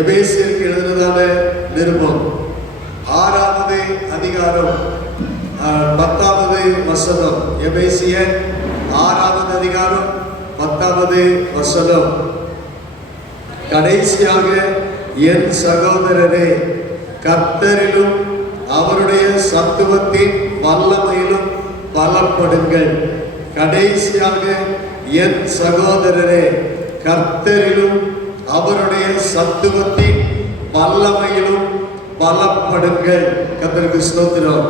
எபேசியருக்கு எழுதினதான நிருபம் 6வது அதிகாரம் 10வது வசனம். எபேசியர் 6வது அதிகாரம் 10வது வசனம். கடைசியாக என் சகோதரரே, கர்த்தரிலும் அவருடைய சத்துவத்தின் வல்லமையிலும் பலப்படுங்கள். கடைசியாக என் சகோதரரே, கர்த்தரிலும் அவருடைய சத்துவத்தின் வல்லமையிலும் பலப்படுங்கள். கர்த்தருக்கு ஸ்தோத்திரம்.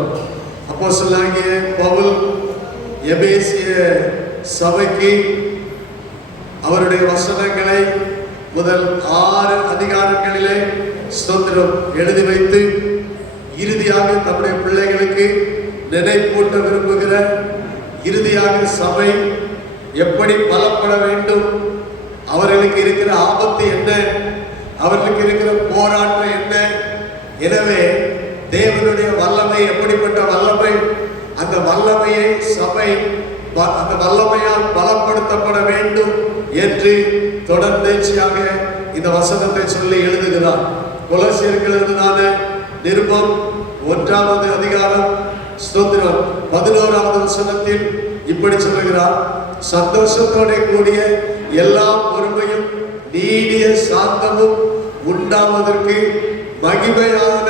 அப்போஸ்தலனாகிய பவுல் எபேசிய சபைக்கு அவருடைய வசனங்களை முதல் 6 அதிகாரங்களிலே ஸ்தோத்திரம் எழுதி வைத்து இறுதியாக தம்முடைய பிள்ளைகளுக்கு நினைப்பூட்ட விரும்புகிற, இறுதியாக சபை எப்படி பலப்பட வேண்டும், அவர்களுக்கு இருக்கிற ஆபத்து என்ன, அவர்களுக்கு இருக்கிற போராட்டம் என்ன, எனவே தேவனுடைய வல்லமை எப்படிப்பட்ட வல்லமை, அந்த வல்லமையை சபை அந்த வல்லமையால் பலப்படுத்தப்பட வேண்டும் என்று தொடர்ந்தேச்சியாக இந்த வசனத்தை சொல்லி எழுதுகிறார். கொலோசியருக்கு எழுதினான நிருபம் 1வது அதிகாரம் ஸ்தோத்திரம் 11வது வசனத்தில் இப்படி சொல்லுகிறார்: சந்தோஷத்தோட கூடிய எல்லா பொறுமையும் நீடிய சாந்தமும் உண்டாவதற்கு மகிமையான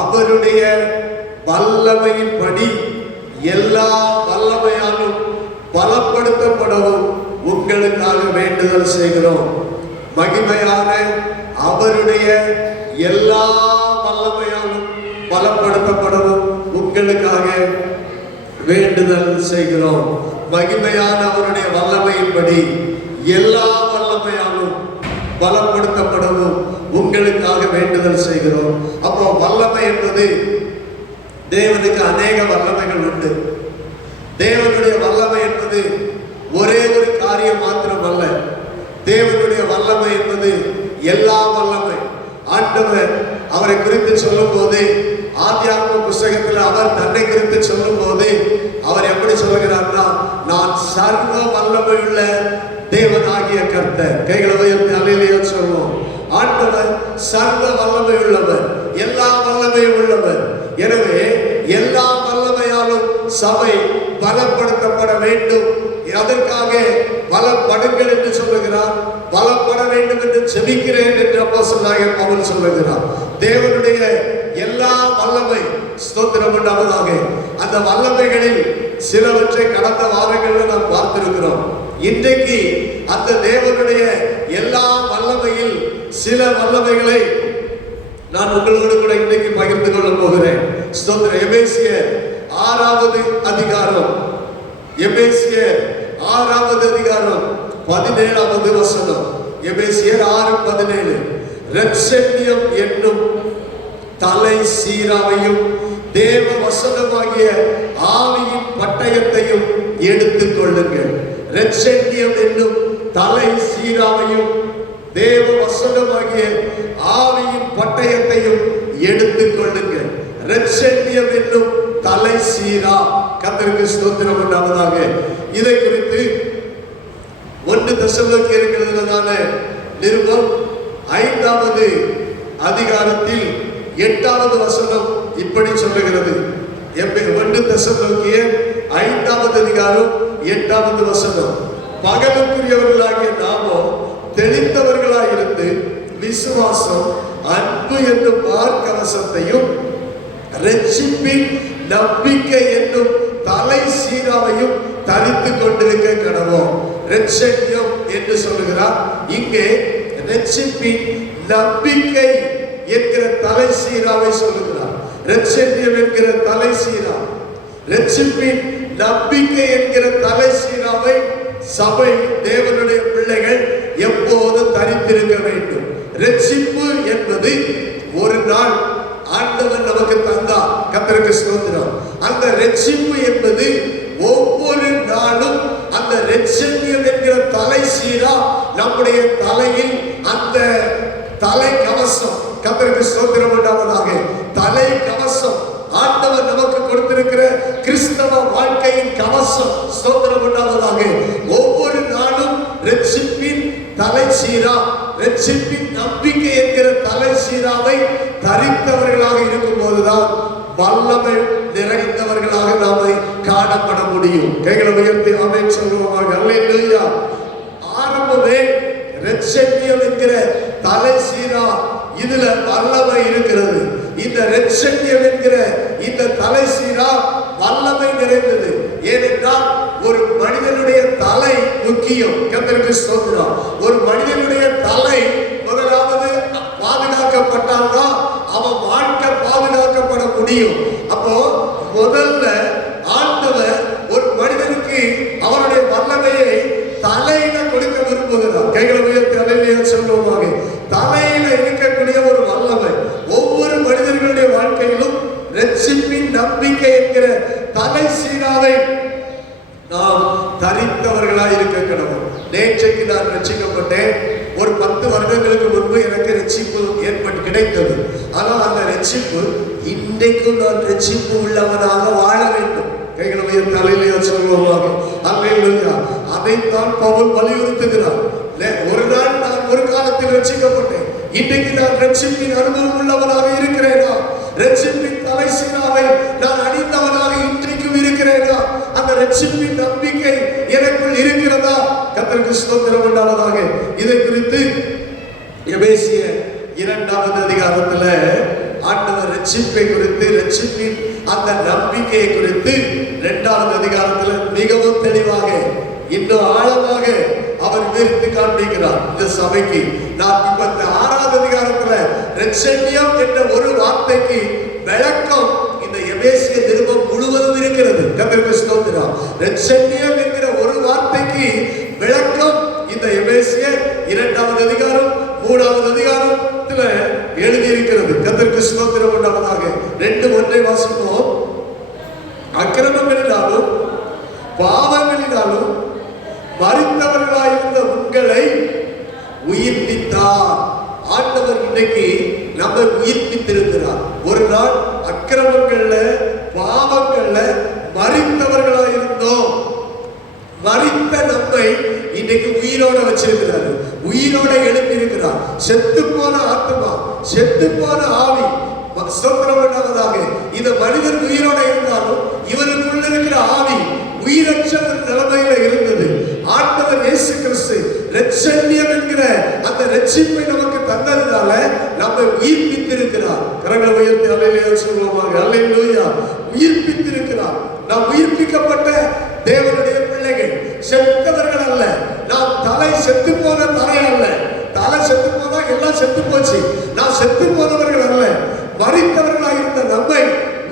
அவருடைய வல்லமையின்படி எல்லா வல்லமையாலும் பலப்படுத்தப்படவும் உங்களுக்காக வேண்டுதல் செய்கிறோம். மகிமையான அவருடைய எல்லா வல்லமையாலும் பலப்படுத்தப்படவும் உங்களுக்காக வேண்டுதல் செய்கிறோம். மகிமையான அவருடைய வல்லமையின்படி எல்லா வல்லமையாலும் பலப்படுத்தப்படவும் உங்களுக்காக வேண்டுதல் செய்கிறோம். அப்போ வல்லமை என்பது, தேவனுக்கு அநேக வல்லமைகள் உண்டு. தேவனுடைய வல்லமை என்பது ஒரே ஒரு காரியம் மாத்திரம் அல்ல. தேவனுடைய வல்லமை என்பது எல்லா வல்லமை. ஆண்டவர் அவரை குறித்து சொல்லும் போது, ஆதியாகம புஸ்தகத்தில் அவர் தன்னை குறித்து சொல்லும் போது அவர் எப்படி சொல்லுகிறார்னா, நான் சர்வ வல்லமையுள்ள தேவனாகிய கர்த்தர். கைகளை உயர்த்தி அல்லேலூயா சொல்வோம். ஆண்டவர் சர்வ வல்லமை உள்ளவர், எல்லா வல்லமையும் உள்ளவர். எனவே எல்லா வல்லமையாலும் சபை பலப்படுத்தப்பட வேண்டும். அதற்காக பலப்படுங்கள் என்று சொல்லுகிறார். பலப்பட வேண்டும் என்று ஜெபிக்கிறேன் என்று அப்போஸ்தலனாகிய பவுல் சொல்லுகிறார். தேவனுடைய எல்லா வல்லமை ஸ்தோத்திரம் உண்டாவதாக. அந்த வல்லமைகளில் சிலவற்றை கடந்த வாரங்களில் நாம் பார்த்திருக்கிறோம். இன்றைக்கு அந்த தேவனுடைய எல்லா வல்லமையில் சில வல்லமைகளை நான் உங்களோடு கூட இன்றைக்கு பகிர்ந்து கொள்ள போகிறேன். ஸ்தோத்திரம். எபேசியர் 6வது அதிகாரம், எபேசியர் 6வது அதிகாரம் 17வது வசனம். எபேசியர் 6:17. இரட்சண்யம் என்னும் தலை சீராவையும் தேவ வசனமாகிய ஆவியின் பட்டயத்தையும் எடுத்துக் கொள்ளுங்கள். இரட்சண்யம் என்னும் தலை சீராவையும் தேவ வசனமாகிய ஆவியின் பட்டயத்தையும் எடுத்துக் கொள்ளுங்கள். இரட்சண்யம் என்னும் தலை சீரா. கர்த்தருக்கு ஸ்தோத்திரம் உண்டாவதாக. இதை குறித்து 1 தெசலோனிக்கேயருக்கு எழுதினதான நிருபம் 5வது அதிகாரத்தில் 8வது வசனம் இப்படி சொல்லுகிறது. 1 தெசலோனிக்கேயர் 5வது அதிகாரம் 8வது வசனம். பகலுக்குரியவர்களாகிய நாமோ தெளிந்தவர்களாயிருந்து விசுவாசம், அன்பு என்னும் மார்க்கவசத்தையும் இரட்சிப்பின் நம்பிக்கை என்னும் தலை சீராவையும் தரித்துக் கொண்டிருக்க கடவோம். இரட்சண்யம் என்று சொல்லுகிறார். இங்கே இரட்சிப்பின் நம்பிக்கை என்கிற தலை சீராவை சொல்லுகிறார். இரட்சண்யம் என்கிற தலை சீரா, இரட்சிப்பின் நம்பிக்கை என்கிற தலை சீராவை சபை, தேவனுடைய பிள்ளைகள் எப்போது தரித்திருக்க வேண்டும். இரட்சிப்பு என்பது ஒரு நாள் ஆண்டவர் நமக்கு தந்தார். கர்த்தருக்கு ஸ்தோத்திரம். அந்த இரட்சிப்பு என்பது ஒவ்வொரு நாளும் அந்த இரட்சண்யம் என்கிற தலை சீரா நம்முடைய தலையில், அந்த தலை கவசம், கர்த்தருக்கு ஸ்தோத்திரம் உண்டாவதாக, தலை கவசம் ஆண்டவர் நமக்கு கொடுத்திருக்கிற கிறிஸ்தவ வாழ்க்கையின் கவசம், ஸ்தோத்திரம் உண்டாவதாக. ஒவ்வொரு நாளும் இரட்சிப்பின் தலை சீரா, இரட்சிப்பின் நம்பிக்கை என்கிற சீராவை தரித்தவர்களாக இருக்கும் போதுதான் வல்லமை நிறைந்தவர்களாக நாம காணப்பட முடியும். கைகளை உயர்த்தி ஆமென் சொல்லுவாங்க. அல்லேலூயா. ஆரம்பமே இரட்சண்யம் என்கிற தலை சீரா, இதுல வல்லமை இருக்கிறது. இந்த இரட்சண்யம் என்கிற இந்த தலை சீரா வல்லமை நிறைந்தது. ஏனென்றால் ஒரு மனிதனுடைய தலை முக்கியம். கர்த்தருக்கு ஸ்தோத்திரம். ஒரு மனிதனுடைய தலை முதலாவது பாதுகாக்கப்பட்டால்தான் அவன் வாழ்க்கை பாதுகாக்கப்பட முடியும். அப்போ முதல்ல ஆண்டவர் ஒரு மனிதனுக்கு அவருடைய வல்லமையை தலையில கொடுக்க விரும்புகிறார். கைகளை உயர்த்தி அல்லேலூயா சொல்லுவாங்க. தலையில இருக்கக்கூடிய ஒரு வல்லமை ஒவ்வொரு மனிதர்களுடைய வாழ்க்கையிலும் இரட்சிப்பின் நம்பிக்கை என்கிற தலை சீராவை நாம் தரித்தவர்களாய் இருக்க கடவுள். நேற்றைக்கு நான் ரட்சிக்கப்பட்டேன். ஒரு 10 வருடங்களுக்கு முன்பு எனக்கு ரட்சிப்பு ஏற்பட்டு கிடைத்தது. ஆனால் அந்த ரட்சிப்பு இன்றைக்கும் நான் ரட்சிப்பு உள்ளவனாக வாழ வேண்டும். கைகளை உயர்த்தி அல்லேலூயா சொல்லுவாங்க. அல்லேலூயா. அதைத்தான் பவுல் வலியுறுத்துகிறார். ஒரு நாள் நான் ஒரு காலத்தில் ரட்சிக்கப்பட்டேன். இன்றைக்கு நான் ரட்சிப்பின் அனுபவம் உள்ளவனாக இருக்கிறேனா? ரட்சிப்பின் தலை சீராவை நான் அணிந்தவனாக இன்றைக்கும் இருக்கிறேனா? அந்த ரட்சிப்பின் நம்பிக்கை எனக்குள் இருக்கிறதா? கர்த்தருக்கு ஸ்தோத்திரம் உண்டாவதாக. இதை குறித்து எபேசியர் 2வது அதிகாரத்துல ஆண்டவர் ரட்சிப்பை குறித்து, ரட்சிப்பின் அந்த நம்பிக்கையை குறித்து 2வது அதிகாரத்துல மிகவும் தெளிவாக இன்னும் ஆழமாக அவர் விவரித்து காண்பிக்கிறார் இந்த சபைக்கு. நான் இப்ப 6வது அதிகாரத்துல இரட்சண்யம் என்ற ஒரு வார்த்தைக்கு விளக்கம் இந்த எபேசிய நிருபம் முழுவதும் இருக்கிறது. கர்த்தருக்கு ஸ்தோத்திரம். இரட்சண்யம் என்கிற ஒரு வார்த்தைக்கு விளக்கம் இந்த எபேசியர் 2வது அதிகாரம் 3வது அதிகாரத்துல எழுதி இருக்கிறது. கர்த்தருக்கு ஸ்தோத்திரம் உண்டாவதாக. 2:1 வாசிப்போம். அக்கிரமங்களினாலும் பாவங்களினாலும் மரித்தவர்களாயிருந்த உங்களை உயிர்ப்பித்தார். ஆண்டவர் இன்னைக்கு நம்மை உயிர்ப்பித்திருக்கிறார். ஒரு நாள் அக்கிரமங்கள்ல பாவங்கள்ல மரித்தவர்களாயிருந்தோம். மரித்த நம்மை இன்னைக்கு உயிரோட வச்சிருக்கிறாரு. உயிரோட எழுப்பி இருக்கிறார். செத்து போன ஆத்மா, செத்து போன ஆவி இந்த மனிதன் உயிரோட இருந்தாலும் இவருக்குள்ள இருக்கிற ஆவி உயிரற்ற ஒரு நிலைமையில இருந்தது. ஆண்டவர் இயேசு கிறிஸ்து இரட்சண்யம் என்கிற அந்த இரட்சிப்பை நமக்கு தந்ததுனால நம்மை உயிர்ப்பித்திருக்கிறார். கரங்களை உயர்த்தி அல்லேலூயா சொல்லுவாங்க. அல்லேலூயா. உயிர்ப்பித்திருக்கிறார். நாம் உயிர்ப்பிக்கப்பட்ட தேவனுடைய பிள்ளைகள், செத்தவர்கள் அல்ல. நாம் தலை செத்து போன தலை அல்ல. தலை செத்து போனா எல்லாம் செத்து போச்சு. நாம் செத்து போனவர்கள் அல்ல. மரித்தவர்களாக இருந்த நம்மை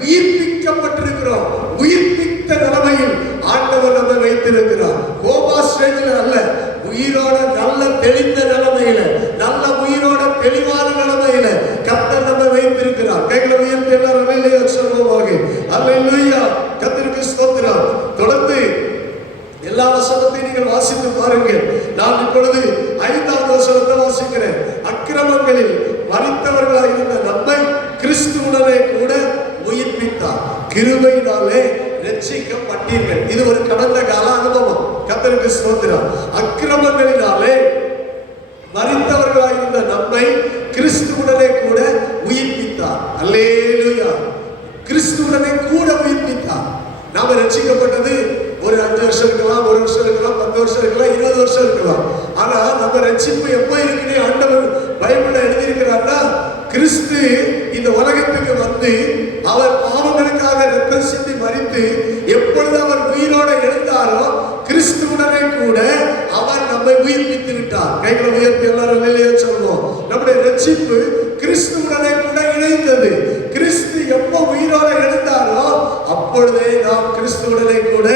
உயிர்ப்பிக்கப்பட்டிருக்கிறோம். உயிர்ப்பித்த நிலைமையில் ஆண்டவர் நம்மை வைத்திருக்கிறார். கோபா ஸ்டேஜில் அல்ல, உயிரோட நல்ல தெளிந்த நிலைமையில, நல்ல உயிரோட தெளிவான நிலைமையில கர்த்தர் நம்மை வைத்திருக்கிறார். கைகளை உயர்த்தி எல்லாரும் அல்லேலூயா சொல்லுவாங்க. அல்லேலூயா. கர்த்தருக்கு ஸ்தோத்திரம். தொடர்ந்து எல்லா வசனத்தையும் நீங்கள் வாசித்து பாருங்கள். நான் இப்பொழுது 5வது வசனத்தை வாசிக்கிறேன். அக்கிரமங்களில் மரித்தவர்களாக இருந்த நம்மை கிறிஸ்துவுடனே கூட உயிர்ப்பித்தார். கிருபையினாலே ரட்சிக்கப்பட்டீர்கள். இது ஒரு கடந்த கால அனுபவம். கர்த்தருக்கு ஸ்தோத்திரம். அக்கிரமங்களினாலே மரித்தவர்களாக இருந்த நம்மை கிறிஸ்துவுடனே கூட உயிர்ப்பித்தார். அல்லேலூயா. கிறிஸ்துவுடனே கூட உயிர்ப்பித்தார். நாம ரட்சிக்கப்பட்டது ஒரு 5 வருஷம் இருக்கலாம், 1 வருஷம் இருக்கலாம், 10 வருஷம் இருக்கலாம், 20 வருஷம் இருக்கலாம். ஆனா நம்ம ரட்சிப்பு எப்போ இருக்குன்னு ஆண்டவர் பைபிள்ல எழுதியிருக்கிறார்னா, கிறிஸ்து இந்த உலகத்துக்கு வந்து அவர் பாவங்களுக்காக ரத்தம் சிந்தி மரித்து எப்பொழுது அவர் உயிரோட எழுந்தாரோ கிறிஸ்துவுடனே கூட அவர் நம்மை உயிர்ப்பித்து விட்டார். கைகளை உயர்த்தி எல்லாரும் அல்லேலூயா சொல்லுவோம். நம்முடைய ரட்சிப்பு கிறிஸ்துவுடனே கூட இணைந்தது. கிறிஸ்து எப்போ உயிரோட எழுந்தாரோ அப்பொழுதே நாம் கிறிஸ்துவுடனே கூட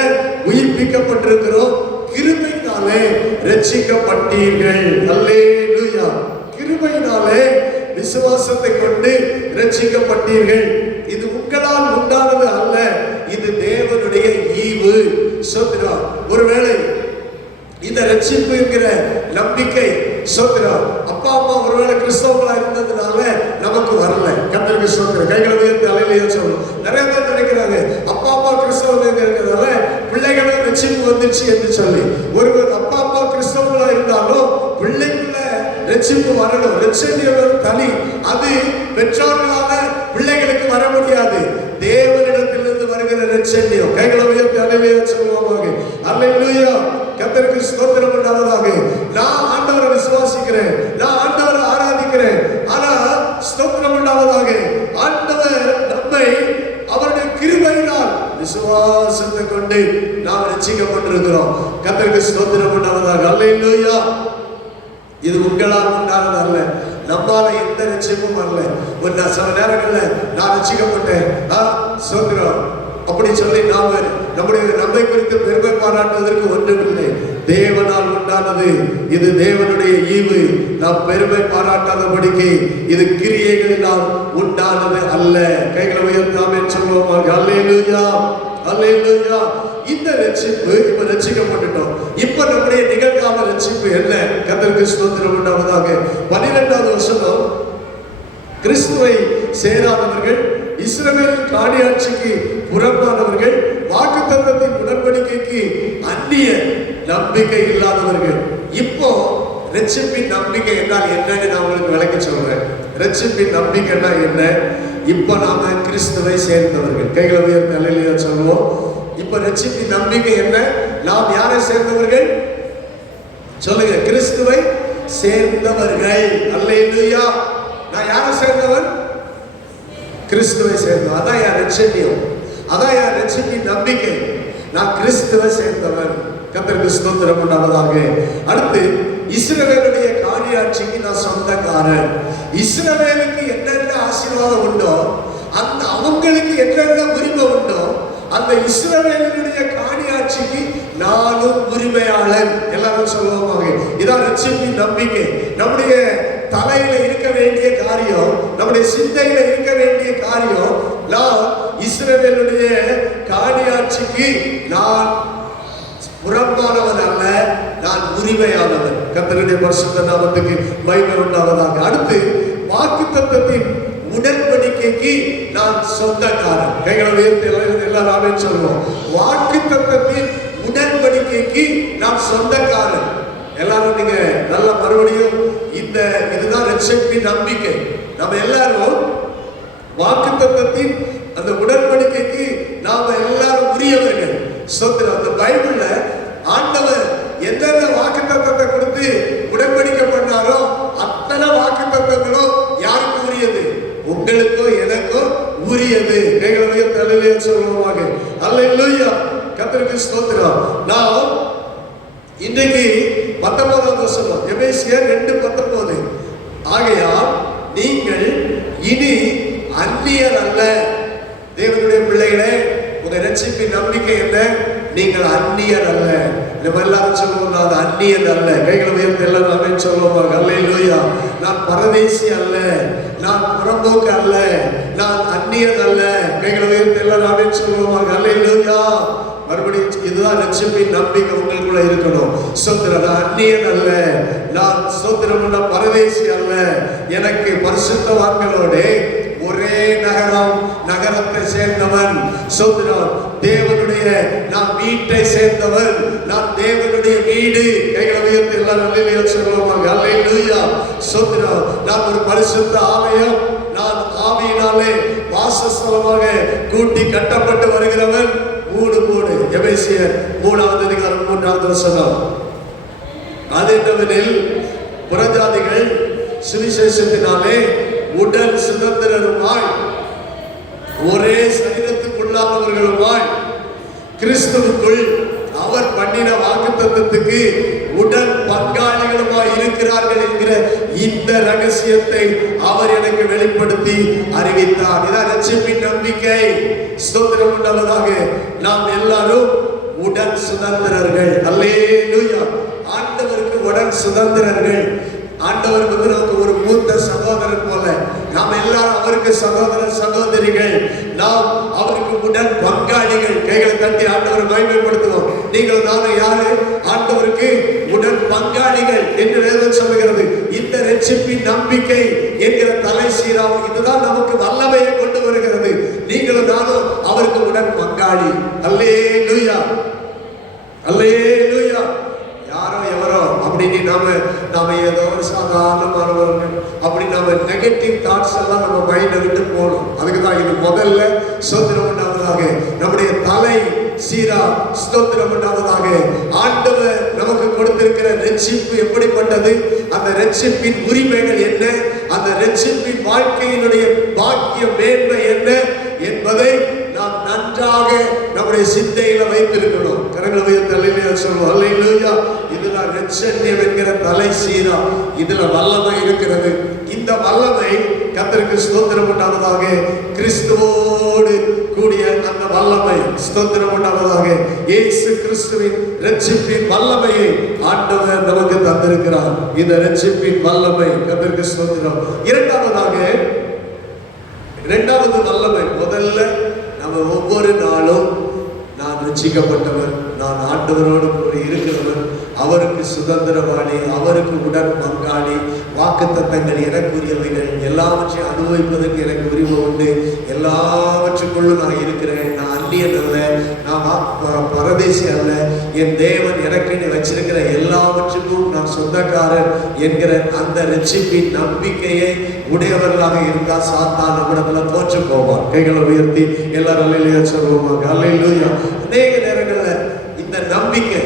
உயிர்ப்பிக்கப்பட்டிருக்கிறோம். கிருபையினாலே ரட்சிக்கப்பட்டீர்கள். அல்லேலூயா. கிருபையினாலே விசுவாசத்தை கொண்டு ரட்சிக்கப்பட்டீர்கள். இது உங்களால் உண்டானது அல்ல, இது தேவனுடைய ஈவு. சோத்திரம். ஒருவேளை இந்த ரட்சிப்பு என்கிற நம்பிக்கை சோத்திரம் அப்பா அம்மா ஒருவேளை கிறிஸ்தவங்களா இருந்ததுனால நமக்கு வரல. கர்த்தருக்கு ஸ்தோத்திரம். கைகளை உயர்த்தி அல்லேலூயா சொல்லணும். நிறைய பேர் நினைக்கிறாங்க அப்பா அம்மா கிறிஸ்தவங்க இருக்கிறதால பிள்ளைகளும் ரட்சிப்பு வந்துச்சு என்று சொல்லி. ஒருவர் அப்பா அம்மா கிறிஸ்தவங்களா இருந்தாலும் பிள்ளைக்குள்ள ரட்சிப்பு வரணும். ரட்சணியம் தனி, அது பெற்றோர்களால பிள்ளைகளுக்கு வர முடியாது. தேவனிடத்திலிருந்து வருகிற ரட்சணியம். கைகளை உயர்த்தி அல்லேலூயா சொல்லுவோமாக. அல்லேலூயா, கர்த்தருக்கு ஸ்தோத்திரம் உண்டாவதாக. நான் ஆண்டவரை விசுவாசிக்கிறேன், நான் ஆண்டவரை ஆராதிக்கிறேன், ஆனா ஸ்தோத்திரம் உண்டாவதாக, ஆண்டவர் நம்மை அவருடைய கிருபையினால் விசுவாசத்தை கொண்டு நாம் ரட்சிக்கப்பட்டிருக்கிறோம். கர்த்தருக்கு ஸ்தோத்திரம் உண்டாவதாக. அல்லேலூயா. இது உங்களால் உண்டானது அல்ல, நம்மால எந்த ரட்சிப்பும் அல்ல. சில நேரங்களில் நான் ரட்சிக்கப்பட்டேன் ஸ்தோத்திரம் அப்படி சொல்லி நாம நம்மை குறித்து பெருமை பாராட்டுவதற்கு ஒன்றுமில்லை. தேவனால் உண்டானது, இது தேவனுடைய ஈவு. நாம் பெருமை பாராட்டாதபடிக்கு இது கிரியைகளினால் உண்டானது அல்ல. கைகளை உயர்த்தாமே சொல்லுவோமாக. அல்லேலூயா, அல்லேலூயா. இந்த ரட்சிப்பு, இப்ப ரட்சிக்கப்பட்டுட்டோம். இப்ப நம்முடைய நிகழ்கால ரட்சிப்பு என்ன? கர்த்தருக்கு ஸ்தோத்திரம் உண்டாவதாக. 12வது வசனம், கிறிஸ்துவை சேராதவர்கள், இஸ்ரவேல் காணியாட்சிக்கு புறம்பானவர்கள், வாக்குத்தத்தத்தின் உடன்படிக்கைக்கு அந்நிய நம்பிக்கை இல்லாதவர்கள். இப்போ ரட்சிப்பின் நம்பிக்கை என்றால் என்னன்னு நான் உங்களுக்கு விளக்கி சொல்றேன். ரட்சிப்பின் நம்பிக்கைன்னா என்ன? இப்ப நாம கிறிஸ்துவை சேர்ந்தவர்கள். கைகளை உயர்த்தி அல்லேலூயா சொல்லுவோம். இப்ப ரட்சிப்பின் நம்பிக்கை என்ன? நாம் யாரை சேர்ந்தவர்கள் சொல்லுங்க. கிறிஸ்துவை சேர்ந்தவர்கள். அல்லேலூயா. நான் யாரை சேர்ந்தவன்? கிறிஸ்துவை சேர்ந்தவன். அதான் என் ரட்சணியம், அதான் என் ரட்சிப்பின் நம்பிக்கை. நான் கிறிஸ்துவை சேர்ந்தவன். கர்த்தருக்கு ஸ்தோத்திரம் உண்டாவதாக. அடுத்து, இஸ்ரவேலுடைய காணியாட்சிக்கு நான் சொந்தக்காரன். இஸ்ரவேலுக்கு என்னென்ன ஆசீர்வாதம் உண்டோ, அந்த அவங்களுக்கு என்னென்ன உரிமை உண்டோ, அந்த இஸ்ரவேலுடைய காணியாட்சிக்கு நானும் உரிமையாளன். எல்லாரும் சொல்லுவோமாக. இதான் ரட்சிப்பின் நம்பிக்கை. நம்முடைய தலையில இருக்க வேண்டிய காரியம், நம்முடைய சிந்தையில இருக்க வேண்டிய காரியம், நான் இஸ்ரவேலுடைய காணியாட்சிக்கு நான் புறம்பானவன் அல்ல, நான் உரிமையானவன். கர்த்தருடைய பரிசுத்த நாமத்துக்கு மகிமை உண்டாவதாக. அடுத்து, வாக்குத்தத்தத்தின் உடன்படிக்கைக்கு நான் சொந்தக்காரன். கைகளை உயர்த்தி எல்லாரும் ஆமென் சொல்லுவோம். வாக்குத்தத்தத்தின் உடன்படிக்கைக்கு நான் சொந்தக்காரன். எல்லாரும் நீங்க நல்ல மறுபடியும் இதுதான் ரட்சிப்பின் நம்பிக்கை. நம்ம எல்லாரும் வாக்குத்தத்தத்தின் அந்த உடன்படிக்கைக்கு நாம எல்லாரும் உரியவர்கள். ஸ்தோத்திரம். அந்த பைபிள்ல ஆண்டவர் எந்தெந்த வாக்குத்தத்தத்தை கொடுத்து உடன்படிக்கை பண்ணாரோ அத்தனை வாக்குத்தத்தங்களும் யாருக்கு உரியது? உங்களுக்கோ எனக்கோ உரியது. கைகளை உயர்த்தி அல்லேலூயா சொல்லுவோமாக. அல்லேலூயா, கர்த்தருக்கு ஸ்தோத்திரம். நான் இன்றைக்கு 19வது வசனம், எபேசியர் 2:19. ஆகையால் நீங்கள் இனி அந்நியர் அல்ல. தேவனுடைய பிள்ளைகளே, உங்க ரட்சிப்பின் நம்பிக்கை என்ன? நீங்கள் அந்நியர் அல்ல. நம்ம எல்லாரும் சொல்லுவோம், நான் அந்நியன் அல்ல. கைகளை உயர்த்தி எல்லாரும் ஆமென் சொல்லுவோம். அல்லேலூயா. நான் பரதேசி அல்ல, நான் புறம்போக்கு அல்ல, நான் அந்நியன் அல்ல. கைகளை உயர்த்தி எல்லாரும் ஆமென் சொல்லுவோம். அல்லேலூயா. மறுபடியும் இதுதான் ரட்சிப்பின் நம்பிக்கை உங்களுக்குள்ள இருக்கணும். ஸ்தோத்திரம். நான் அந்நியன் அல்ல, நான் ஸ்தோத்திரம் பரதேசி அல்ல. எனக்கு பரிசுத்தவான்களோட ஒரே நகரத்தை சேர்ந்தவன். ஸ்தோத்திரம். தேவனுடைய நான் வீட்டை சேர்ந்தவன். நான் தேவனுடைய வீடு. கைகளை உயர்த்தி எல்லாரும் அல்லேலூயா சொல்லுவாங்க. அல்லேலூயா. ஸ்தோத்திரம். நான் ஒரு பரிசுத்த ஆலயம், நான் ஆவியினாலே வாசஸ்தலமாக கூட்டி கட்டப்பட்டு வருகிறவன். மூடு எபேசியர் 3வது அதிகாரம் 3வது வசனம். அதேனவெனில் புறஜாதிகள் சுவிசேஷத்தினாலே உடல் சுதந்திரருமாய் ஒரே சரீரத்துக்குள்ளானவர்களுமாய் கிறிஸ்துவுக்குள் அவர் பண்ணின வாக்குத்தத்தத்துக்கு உடன் பங்காளிகளுமாய் இருக்கிறார்கள் என்கிற இந்த ரகசியத்தை அவர் எனக்கு வெளிப்படுத்தி அறிவித்தார். இதான் ரட்சிப்பின் நம்பிக்கை. ஸ்தோத்திரம் உண்டாவதாக. நாம் எல்லாரும் உடன் சுதந்திரர்கள். அல்லேலூயா. ஆண்டவருக்கு உடன் சுதந்திரர்கள். ஆண்டவர் நமக்கு ஒரு மூத்த சகோதரன் போல, நாம் எல்லாரும் அவருக்கு சகோதர சகோதரிகள். நாம் அவருக்கு உடன் பங்காளிகள். கைகளை தட்டி ஆண்டவரை மகிமைப்படுத்துவோம். நீங்கள் நானும் யாரு? ஆண்டவருக்கு உடன் பங்காளிகள் என்று வேதம் சொல்லுகிறது. இந்த ரட்சிப்பின் நம்பிக்கை என்கிற தலை சீராவும் இதுதான் நமக்கு வல்லமையை கொண்டு வருகிறது. நீங்களும் நானும் அவருக்கு உடன் பங்காளி. அல்லேலூயா, அல்லேலூயா. யாரோ எவரோ அப்படி அப்படின்னு நாம ஏதோ ஒரு சாதாரணமானவர்கள் அப்படி நாம நெகட்டிவ் தாட்ஸ் எல்லாம் நம்ம மைண்ட விட்டு போகணும். அதுக்குதான் இது முதல்ல ஸ்தோத்திரம் உண்டாவதாக. நம்முடைய தலை சீரா ஸ்தோத்திரம் உண்டாவதாக. ஆண்டவர் நமக்கு கொடுத்திருக்கிற ரட்சிப்பு எப்படிப்பட்டது, அந்த ரட்சிப்பின் உரிமைகள் என்ன, அந்த ரட்சிப்பின் வாழ்க்கையினுடைய பாக்கிய மேன்மை என்ன என்பதை நாம் நன்றாக நம்முடைய சிந்தையில வைத்திருக்கணும். கரங்களை உயர்த்தி அல்லேலூயா சொல்லுவோம். அல்லேலூயா. இதுதான் ரட்சண்யம் என்கிற தலை சீரா. இதுல வல்லமை இருக்கிறது. இந்த வல்லமை கர்த்தருக்கு ஸ்தோத்திரம் உண்டாவதாக. கிறிஸ்துவோடு கூடிய அந்த வல்லமை ஸ்தோத்திரம் உண்டாவதாக. இயேசு கிறிஸ்துவின் ரட்சிப்பின் வல்லமையை ஆண்டவர் நமக்கு தந்திருக்கிறார். இந்த ரட்சிப்பின் வல்லமை கர்த்தருக்கு ஸ்தோத்திரம். இரண்டாவது வல்லமை, முதல்ல நம்ம ஒவ்வொரு நாளும் நான் ரட்சிக்கப்பட்டவர், நான் ஆண்டவரோடு இருக்கிறவர், அவருக்கு சுதந்திரவாளி, அவருக்கு உடன் பங்காளி, வாக்குத்தத்தங்கள் எனக்குரியவைகள், எல்லாவற்றையும் அனுபவிப்பதற்கு எனக்கு உரிமை உண்டு, எல்லாவற்றுக்குள்ளும் நான் இருக்கிறேன், நான் அந்நியன் அல்ல, நான் பரதேசி அல்ல, என் தேவன் எனக்கு வச்சிருக்கிற எல்லாவற்றுக்கும் நான் சொந்தக்காரன் என்கிற அந்த ரட்சிப்பின் நம்பிக்கையை உடையவர்களாக இருந்தால் சாத்தான் நம்மிடத்துல தோற்று போவான். கைகளை உயர்த்தி எல்லாரும் அல்லேலூயா சொல்லுவாங்க. அல்லேலூயா. அநேக நேரங்களில் இந்த நம்பிக்கை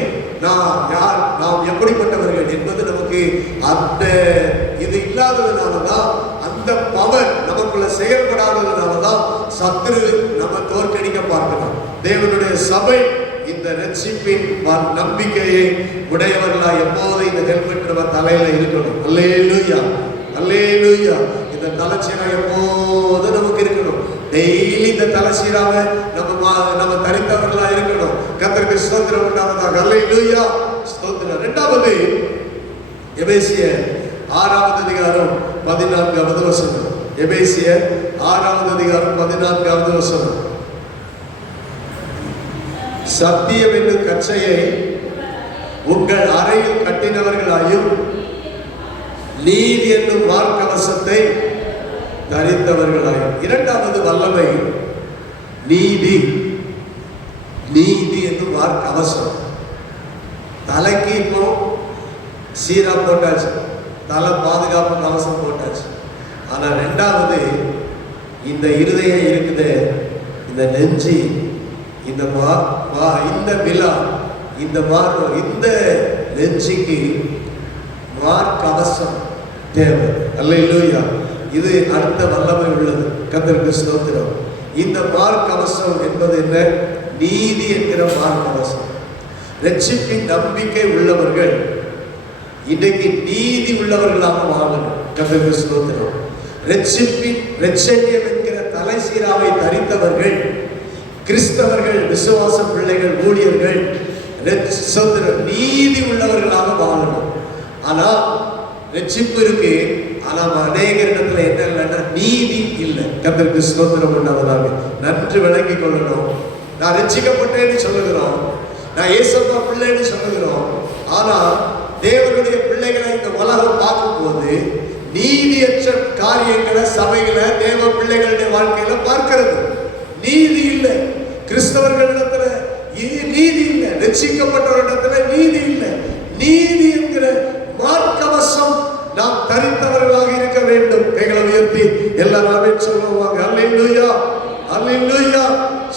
நாம் எப்படிப்பட்டவர்கள் என்பது நமக்கு அந்த இது இல்லாததுனாலதான், அந்த பவர் நமக்குள்ள செயல்படாததுனாலதான் சத்துரு நம்ம தோற்கடிக்க பார்க்கிறோம். தேவனுடைய சபை இந்த ரட்சிப்பின் நம்பிக்கையை உடையவர்களா எப்போது இந்த ஹெல்மெட் நம்ம தலையில இருக்கணும். அல்லேலூயா, அல்லேலூயா. இந்த தலைச்சீரா எப்போது நமக்கு இருக்கணும். டெய்லி இந்த தலைச்சீராவை நம்ம தரித்தவர்களா இருக்கணும். கர்த்தருக்கு ஸ்தோத்திரம் உண்டாவதாக. அல்லேலூயா, ஸ்தோத்திரம். இரண்டாவது எபேசியர் 6வது அதிகாரம் 14வது வசனம். எபேசியர் 6வது அதிகாரம் 14வது வசனம். சத்தியம் என்னும் கச்சையை உங்கள் அறையில் கட்டினவர்களாயும் நீதி என்னும் மார்க்கவசத்தை தரித்தவர்களாயும். இரண்டாவது வல்லமை நீதி. நீதி என்னும் மார்க்கவசம். தலைக்கு இப்போ சீரா போட்டாச்சு, தலை பாதுகாப்பு கவசம் போட்டாச்சு. ஆனா ரெண்டாவது இந்த இருதயம் இருக்குது, இந்த நெஞ்சி, இந்த இந்த விழா, இந்த நெஞ்சிக்கு மார்க்கவசம் தேவை. அல்லேலூயா. இது அடுத்த வல்லமை உள்ளது. கர்த்தருக்கு ஸ்தோத்திரம். இந்த மார்க்கவசம் என்பது என்ன? நீதி என்கிற மார்க்கவசம். ரட்சிப்பின் நம்பிக்கை உள்ளவர்கள் இன்றைக்கு நீதி உள்ளவர்களாக வாழணும். கர்த்தருக்கு ஸ்தோத்திரம். ரட்சண்யம் என்கிற தலை சீராவை தரித்தவர்கள் கிறிஸ்தவர்கள், விசுவாச பிள்ளைகள், ஊழியர்கள் நீதி உள்ளவர்களாக வாழணும். ஆனா ரட்சிப்பு இருக்கு, ஆனா அநேக இடத்துல என்ன இல்லைன்னா நீதி இல்லை. கர்த்தருக்கு ஸ்தோத்திரம் உண்டாவதாக. நன்று விளங்கி கொள்ளணும். நான் ரட்சிக்கப்பட்டேன்னு சொல்லுகிறோம், நான் ஏசப்பா பிள்ளைன்னு சொல்லுகிறோம். ஆனா தேவனுடைய பிள்ளைகளை இந்த உலகம் பார்க்கும்போது நீதியற்ற காரியங்களை சபைகளை தேவ பிள்ளைகளுடைய வாழ்க்கையில பார்க்கிறது. நீதி இல்லை. கிறிஸ்தவர்களிடத்துல நீதி இல்லை, ரட்சிக்கப்பட்டவரிடத்துல நீதி இல்லை. நீதி என்கிற மார்க்கவசம் நாம் தரித்தவர்களாக இருக்க வேண்டும். கைகளை உயர்த்தி எல்லாரும் சொல்லுவாங்க. அல்லேலூயா, அல்லேலூயா,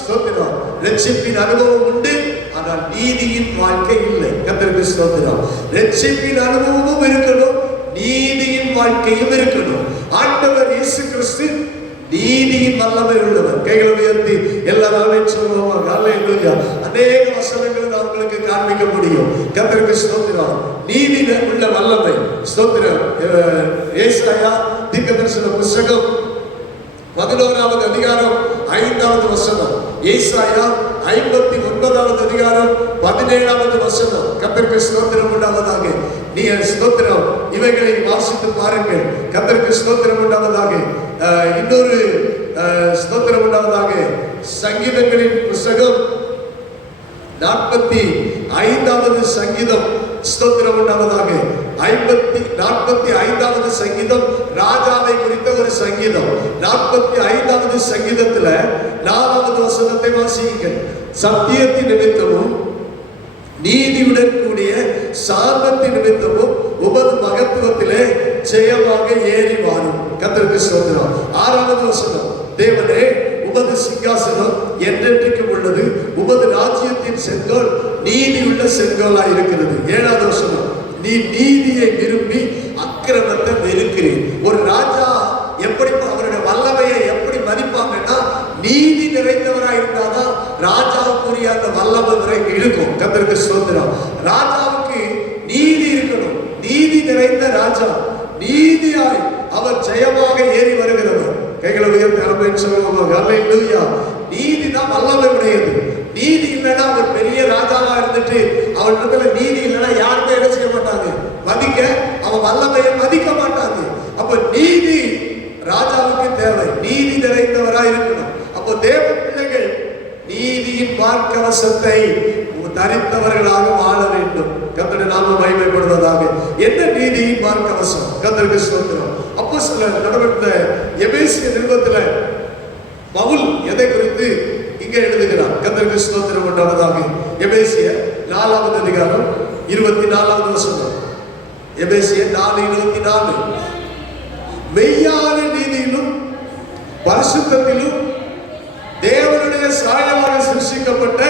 ஸ்தோத்திரம். ரட்சிப்பின் அனுபவம் உண்டு, ஆனால் நீதியின் வாழ்க்கை இல்லை. கர்த்தருக்கு ஸ்தோத்திரம். ரட்சிப்பின் அனுபவமும் இருக்கணும், நீதியின் வாழ்க்கையும் இருக்கணும். ஆண்டவர் இயேசு கிறிஸ்து நீதியின் வல்லமை உள்ளவர். கைகளை உயர்த்தி எல்லாரும் சொல்லுவாங்க. அல்லேலூயா. அநேக வசனங்கள் நான் உங்களுக்கு காண்பிக்க முடியும். கர்த்தருக்கு ஸ்தோத்திரம். நீதி உள்ள வல்லமை. ஸ்தோத்திரம். ஏசாயா தீர்க்கதரிசன புத்தகம் 11வது அதிகாரம் 5வது வசனம். ஏசாயா 59வது அதிகாரம் 17வது வசனம். கர்த்தருக்கு ஸ்தோத்திரம் உண்டாவதாக. நீங்க ஸ்தோத்திரம் இவைகளை வாசித்து பாருங்கள். கர்த்தருக்கு ஸ்தோத்திரம் உண்டாவதாக. இன்னொரு ஸ்தோத்திரம் உண்டாவதாக. சங்கீதங்களின் புத்தகம் 45வது சங்கீதம். ஸ்தோத்திரம் உண்டாவதாக. 45வது சங்கீதம் ராஜாவை குறித்த ஒரு சங்கீதம். 45வது சங்கீதத்துல 4வது வசனத்தை வாசியுங்கள். சத்தியத்தின் நிமித்தமும் நீதியுடன் கூடிய சாபத்தின் நிமித்தமும் உமது மகத்துவத்திலே ஜெயமாக ஏறி வாரும். கர்த்தருக்கு ஸ்தோத்திரம். 6வது வசனம், தேவனே உமது சிங்காசனம் என்றென்றைக்கும் உள்ளது, உமது ராஜ்யத்தின் செங்கோல் நீதியுள்ள செங்கோலாய் இருக்கிறது. 7வது வசனம், நீ நீதியை விரும்பி அக்கிரமத்தை வெறுக்கிறேன். ஒரு ராஜா எப்படி அவருடைய வல்லமையை எப்படி மதிப்பாங்கன்னா, நீதி நிறைந்தவராக இருந்தாதான் ராஜாவுக்குரிய அந்த வல்லமை இருக்கும். கர்த்தருக்கு ஸ்தோத்திரம். ராஜாவுக்கு நீதி இருக்கணும். நீதி நிறைந்த ராஜா, நீதியாய் அவர் ஜெயமாக ஏறி வருகிறவர். கைகளை உயர்த்தி ஆமென் சொல்லுவோம். அல்லேலூயா. நீதி தான் வல்லமை உடையது. நீதி இல்லைன்னா அவர் பெரிய ராஜாவா இருந்துட்டு அவரிடத்துல நீதி இல்லைன்னா யாருமே என்ன செய்ய மாட்டாங்க, மதிக்க, அவன் வல்லமையை மதிக்க மாட்டாங்க. அப்ப நீதி ராஜாவுக்கு தேவை. நீதி நிறைந்தவரா இருக்கணும். அப்போ தேவ பிள்ளைகள் நீதியின் மார்க்கவசத்தை தரித்தவர்களாக வாழ வேண்டும். கர்த்தருடைய நாமம் மகிமைப்படுவதாக. என்ன நீதியின் மார்க்கவசம்? கர்த்தருக்கு ஸ்தோத்திரம். அப்போஸ்தலர் நடவடிக்கை எபேசிய நிருபத்துல பவுல் எதை குறித்து இங்கே எழுதுகிறார்? கர்த்தருக்கு ஸ்தோத்திரம் உண்டாவதாக. எபேசியர் 4வது அதிகாரம் 24வது வசனம். எபேசியர் 4:24, மெய்யான நீதியிலும் பரிசுத்தத்திலும் தேவனுடைய சாயலாக சிருஷ்டிக்கப்பட்ட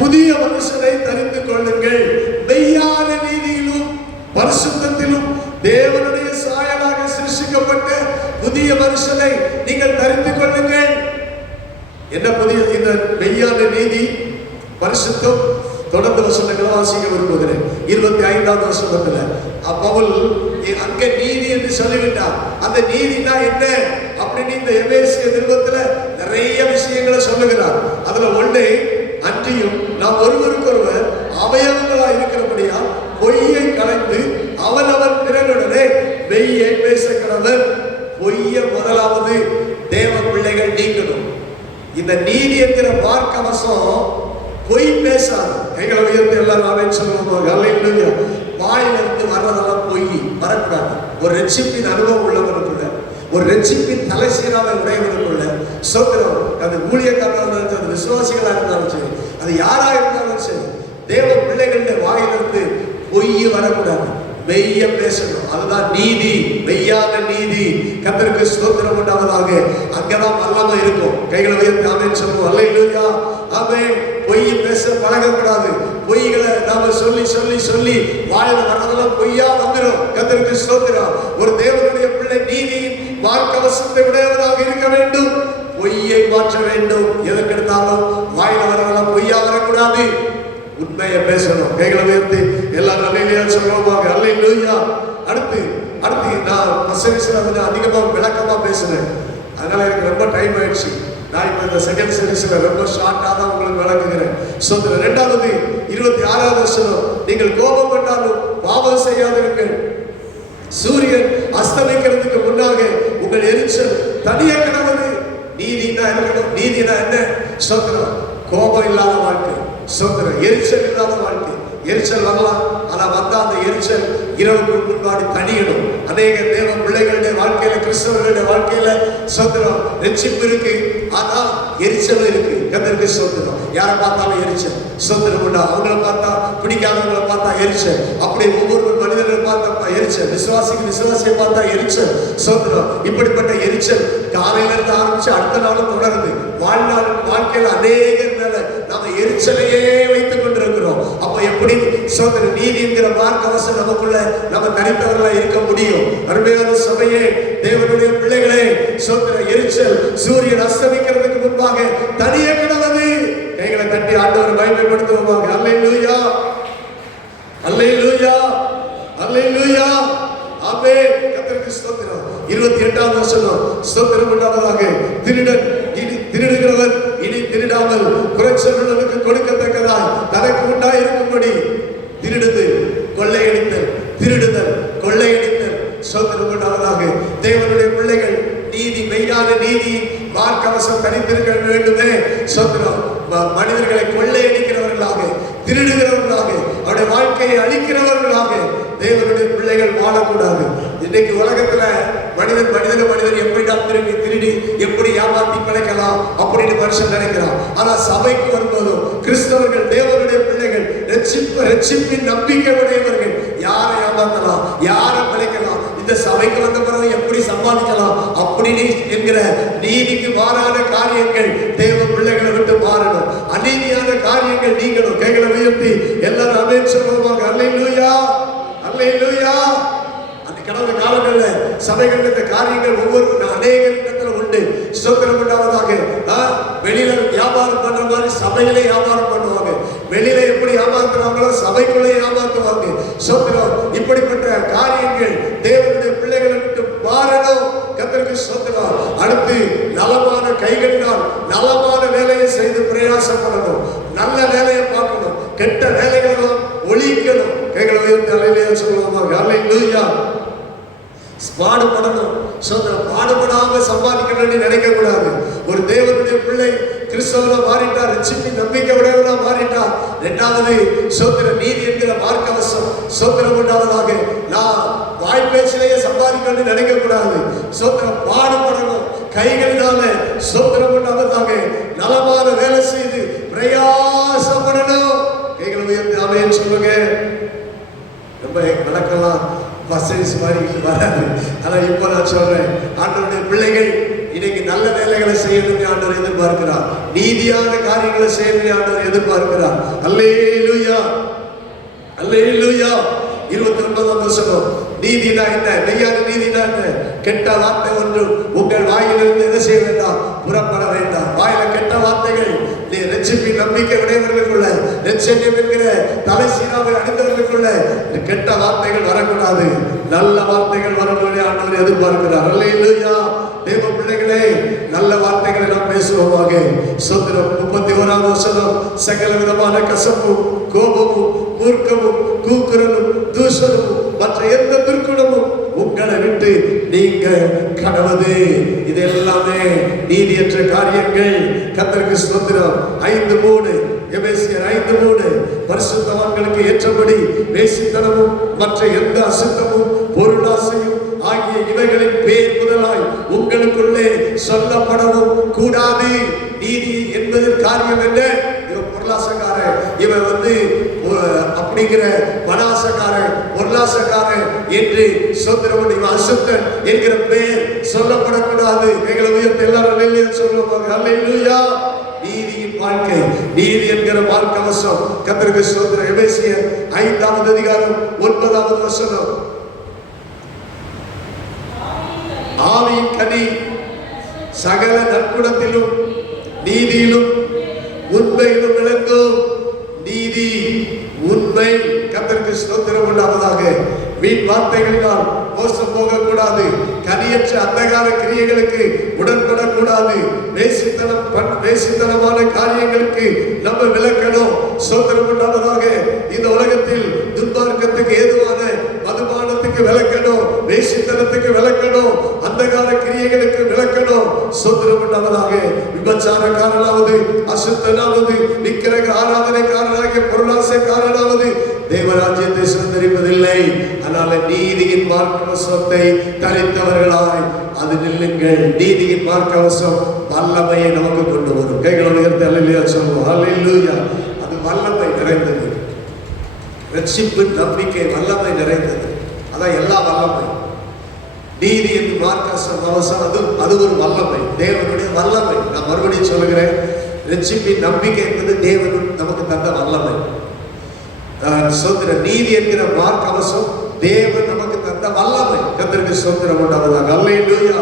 புதிய மனுஷனை தரித்து கொள்ளுங்கள். மெய்யான நீதியிலும் பரிசுத்தத்திலும் தேவனுடைய சாயலாக சிருஷ்டிக்கப்பட்ட புதிய மனுஷனை நீங்கள் தரித்து கொள்ளுங்கள். என்ன புதிய இந்த மெய்யான நீதி பரிசுத்தம்? தொடர்ந்து வசனங்களை வாசிக்க விரும்புகிறேன். 25வது வசனத்துல பவுல் அங்க நீதி என்று சொல்லிவிட்டார். அந்த நீதினா என்ன அப்படின்னு இந்த எபேசிய நிருபத்துல நிறைய விஷயங்களை சொல்லுகிறார். அதுல ஒண்ணு, அன்றியும் நாம் ஒருவருக்கொருவர் அவயவங்களா இருக்கிறபடியா பொய்யை கலைந்து அவனவன் பிறனுடனே மெய்யை பேசுகிறவர். பொய்ய முதலாவது தேவ பிள்ளைகள் நீக்கணும். இந்த நீதி என்கிற மார்க்கவசம் பொய் பேசாது. கைகளை உயர்த்தி எல்லாரும் ஆமென் சொல்லுவோம். அல்லேலூயா. வாயிலிருந்து வர்றதெல்லாம் பொய் வரக்கூடாது. ஒரு ரட்சிப்பின் அனுபவம் உள்ளவனுக்குள்ள, ஒரு ரட்சிப்பின் தலைசீராவை உடையவனுக்குள்ள சோதரம், அது ஊழியக்காரராக இருந்தாலும் சரி, விசுவாசிகளா இருந்தாலும் சரி, அது யாரா இருந்தாலும் சரி, தேவ பிள்ளைகளுடைய வாயிலிருந்து பொய் வரக்கூடாது. மெய்ய பேசணும். அதுதான் நீதி, மெய்யான நீதி. கர்த்தருக்கு ஸ்தோத்திரம் உண்டாவதாக. அங்கதான் வல்லமை இருக்கும். கைகளை உயர்த்தி ஆமென் சொல்லுவோம். அல்லேலூயா. ஆமென். பொய் பேச பழகக்கூடாது. பொய்களை நாம சொல்லி சொல்லி சொல்லி வாயில வரதெல்லாம் பொய்யா வந்துடும். கர்த்தருக்கு ஸ்தோத்திரம். ஒரு தேவனுடைய பிள்ளை நீதியின் மார்க்கவசத்தை உடையவராக இருக்க வேண்டும். பொய்யை மாற்ற வேண்டும். எதற்கெடுத்தாலும் வாயில வரதெல்லாம் பொய்யா வரக்கூடாது. உண்மையை பேசணும். கைகளை உயர்த்தி எல்லாரும் அல்லேலூயா சொல்லுவாங்க. அல்லேலூயா. அடுத்து நான் பசங்க அதிகமா விளக்கமா பேசுறேன். அதனால எனக்கு ரொம்ப டைம் ஆயிடுச்சு. நான் இப்ப இந்த செகண்ட் சீரிஸ்ல ரொம்ப ஷார்ட்டா தான் உங்களுக்கு விளக்குகிறேன். சொல்ற 2வது 26வது வசனம், நீங்கள் கோபப்பட்டாலும் பாவம் செய்யாதிருங்கள். சூரியன் அஸ்தமிக்கிறதுக்கு முன்னாக உங்கள் எரிச்சல் தனியே கிடவது. நீதினா இருக்கணும். நீதினா என்ன? சொல்றோம், கோபம் இல்லாத வாழ்க்கை, சொல்றோம், எரிச்சல் இல்லாத வாழ்க்கை. எரிச்சல் வரலாம், ஆனா வந்தா அந்த எரிச்சல் இரவுக்கு முன்பாடி தணியணும். அநேக தேவ பிள்ளைகளுடைய வாழ்க்கையில, கிறிஸ்தவர்களுடைய வாழ்க்கையில சோதரம் ரட்சிப்பு இருக்கு, ஆனா எரிச்சல் இருக்கு. கர்த்தருக்கு சோதரம். யாரை பார்த்தாலும் எரிச்சல், சோதரம் உண்டா. அவங்களை பார்த்தா பிடிக்காதவங்களை பார்த்தா எரிச்சல். அப்படி ஒவ்வொரு மனிதர்களை பார்த்தா எரிச்சல். விசுவாசியை பார்த்தா எரிச்சல், சோதரம். இப்படிப்பட்ட எரிச்சல் காலையில இருந்து ஆரம்பிச்சு அடுத்த நாளும் தொடருது. வாழ்க்கையில அநேகர் மேல நாம எரிச்சலையே வைத்துக் கொண்டிருக்கிறோம். அப்ப எப்படி சோதர நீதி என்கிற மார்க்கவசம் நமக்குள்ள நம்ம தனித்தவர்களா இருக்க முடியும்? அருமையான சபையே, தேவனுடைய பிள்ளைகளே, சோதர எரிச்சல் சூரியன் அஸ்தமிக்கிறதுக்கு முன்பாக தனியே கிடவது. கைகளை தட்டி ஆண்டவரை மகிமைப்படுத்துவோமாக. அல்லேலூயா, அல்லேலூயா, அல்லேலூயா. ஆமென். கர்த்தருக்கு ஸ்தோத்திரம். 28வது வசனம், ஸ்தோத்திரம் உண்டாவதாக. திருடுகிறவன் இனி திருடாமல் குறைச்சலுக்கு கொடுக்கத்தக்கதாய் தனக்கு உண்டாயிருக்கும்படி திருடுது, கொள்ளையடித்தல், திருடுதல், கொள்ளையடித்தல், ஸ்தோத்திரம் உண்டாவதாக. தேவனுடைய பிள்ளைகள் நீதி, மெய்யான நீதி மார்க்கவசம் தரித்திருக்க வேண்டுமே. ஸ்தோத்திரம். மனிதர்களை கொள்ளையடிக்கிறவர்களாக, திருடுகிறவர்களாக, அவருடைய வாழ்க்கையை அழிக்கிறவர்களாக தேவனுடைய பிள்ளைகள் வாழக்கூடாது. இன்னைக்கு உலகத்துல மனிதன் எப்படிதான் திருடி எப்படி ஏமாத்தி பிழைக்கலாம் அப்படின்னு மனுஷன் நினைக்கிறான். ஆனா சபைக்கு வரும்போதும் கிறிஸ்தவர்கள், தேவனுடைய பிள்ளைகள் ரட்சிப்பின் நம்பிக்கை உடையவர்கள் யாரை ஏமாத்தலாம், யாரை பிழைக்கலாம், இந்த சபைக்கு வந்த பிறகு எப்படி சம்பாதிக்கலாம் அப்படின்னு என்கிற நீதிக்கு மாறான காரியங்கள் தேவ பிள்ளைகளை விட்டு மாறணும். அநீதியான காரியங்கள் நீங்களும் கைகளை உயர்த்தி எல்லாரும் ஆமென் சொல்லுவாங்க. அல்லேலூயா, அல்லேலூயா. அந்த கடந்த காலங்களில் சபைகள் இந்த காரியங்கள் ஒவ்வொரு அநேக இடத்துல உண்டு. ஸ்தோத்திரம் உண்டாவதாக. வெளியில வியாபாரம் பண்ற மாதிரி சபையில வியாபாரம் பண்ணுவாங்க. வெளியில எப்படி ஏமாத்துறாங்களோ சபைக்குள்ளே ஏமாத்துவாங்க. ஸ்தோத்திரம். இப்படிப்பட்ட காரியங்கள் தேவனுடைய பிள்ளைகளை விட்டு மாறணும். கர்த்தருக்கு ஸ்தோத்திரம். அடுத்து நலமான கைகளினால் நலமான வேலையை செய்து பிரயாசப்படணும். நல்ல வேலையை பார்க்கணும். கெட்ட வேலைகளெல்லாம் ஒழிக்கணும். கைகளை உயர்த்தி அல்லேலூயா சொல்லுவாங்க. அல்லேலூயா. பாடுபடணும். பாடுபடாம சம்பாதிக்கணும்னு நினைக்க கூடாது. ஒரு தேவனுடைய பிள்ளை கிறிஸ்தவனா மாறிட்டா, ரட்சிப்பின் நம்பிக்கை உடையவனா மாறிட்டா, இரண்டாவது சோத்திர நீதி என்கிற மார்க்கவசம் சோத்திரம் உண்டாவதாக. நான் வாய்ப்பேச்சிலேயே சம்பாதிக்கணும்னு நினைக்க கூடாது. சோத்திரம் பாடுபடணும். கைகளினால சோத்திரம் உண்டாவதாக நலமான வேலை செய்து பிரயாசப்படணும். கைகளை உயர்த்தி ஆமென் சொல்லுங்க. ரொம்ப விளக்கலாம் பசஸ் மாதிரி வராது. ஆனால் இப்போ நான் சொல்றேன், ஆண்டவருடைய பிள்ளைகள் இன்னைக்கு நல்ல வேலைகளை செய்யணும்னு ஆண்டவர் எதிர்பார்க்கிறார். நீதியான காரியங்களை செய்யணும்னு ஆண்டவர் எதிர்பார்க்கிறார். அல்லேலூயா, அல்லேலூயா. 29ஆம் வசனம். நீதினா என்ன? மெய்யான நீதினா என்ன? கெட்ட வார்த்தை ஒன்று உங்கள் வாயிலிருந்து என்ன செய்ய வேண்டாம், புறப்பட வேண்டாம். வாயில கெட்ட வார்த்தைகள் ரட்சிப்பின் நம்பிக்கை உடையவர்களுக்குள்ள, ரட்சண்யம் என்கிற தலை சீராவை அணிந்தவர்களுக்குள்ள கெட்ட வார்த்தைகள் வரக்கூடாது. நல்ல வார்த்தைகள் வரக்கூடிய ஆண்டவர் எதிர்பார்க்கிறார். அல்லேலூயா. தேவ பிள்ளைகளே, நல்ல வார்த்தைகளை நாம் பேசுவோமாக. சோத்திரம். 31ஆம் வசனம். சகல விதமான கசப்பும் கோபமும் மூர்க்கமும் கூக்குரலும் தூஷணமும் மற்ற எந்த துர்க்குணமும் உங்களை விட்டு நீங்க கடவுது. இது எல்லாமே நீதியற்ற காரியங்கள். கர்த்தருக்கு ஸ்தோத்திரம். 5:3 எபேசியர் 5:3 பரிசுத்தவான்களுக்கு ஏற்றபடி வேசித்தனமும் மற்ற எந்த அசுத்தமும் பொருளாசையும் ஆகிய இவைகளின் பேர் முதலாய் உங்களுக்குள்ளே சொல்லப்படவும் கூடாது. நீதி என்பது காரியம் என்ன? இவன் பொருளாசக்காரன், இவன் அப்படிங்கிற மனாசக்காரன், பொருளாசக்காரன் என்று சோத்திரம், இவன் அசுத்தன் என்கிற பெயர் சொல்லப்படக்கூடாது. எங்களை உயர்த்தி எல்லாரும் அல்லேலூயா சொல்லுவாங்க. அல்லேலூயா. நீதியின் வாழ்க்கை, நீதி என்கிற மார்க்கவசம். கர்த்தருக்கு ஸ்தோத்திரம். எபேசியர் 5ஆம் அதிகாரம் 9ஆவது வசனம். ஆவியின் கனி சகல நற்குணத்திலும் நீதியிலும் உண்மையிலும் விளங்கும். நீதி, உண்மை. கர்த்தருக்கு ஸ்தோத்திரம் உண்டாவதாக. வீண் வார்த்தைகளினால் மோசம் போகக்கூடாது. கனியற்ற அந்தகார கிரியைகளுக்கு உடன்படக்கூடாது. வேசித்தனமான காரியங்களுக்கு நம்ம விலக்கணும். ஸ்தோத்திரம் உண்டாவதாக. இந்த உலகத்தில் துன்மார்க்கத்துக்கு ஏதுவான மதுபானத்துக்கு விலக்கணும், வேசித்தனத்துக்கு விலக்கணும், அந்தகார கிரியைகளுக்கு விலக்கணும். ஸ்தோத்திரம் உண்டாவதாக. விபச்சாரக்காரனாவது, அசுத்தனாவது, விக்கிரக ஆராதனைக்காரனாகிய பொருளாசைக்காரனாவது தேவராஜ்யத்தை சுதந்தரிப்பதில்லை. அதனால நீதியின் மார்க்கவசத்தை தரித்தவர்களாய் அது நில்லுங்கள். நீதியின் மார்க்கவசம் வல்லமையை நமக்கு கொண்டு வரும். கைகளை உயர்த்தி அல்லேலூயா சொல்லுவோம். அல்லேலூயா. அது வல்லமை நிறைந்தது. ரட்சிப்பின் நம்பிக்கை வல்லமை நிறைந்தது. அதான் எல்லா வல்லமை. நீதி என்று மார்க்கவசம் அது ஒரு வல்லமை, தேவனுடைய வல்லமை. நான் மறுபடியும் சொல்லுகிறேன், ரட்சிப்பின் நம்பிக்கை என்பது தேவன் நமக்கு தந்த வல்லமை. சோத்திரம். நீதி என்கிற மார்க்கவசம் தேவன் நமக்கு தந்த வல்லமை. கர்த்தருக்கு ஸ்தோத்திரம் உண்டாவதாக. அல்லேலூயா.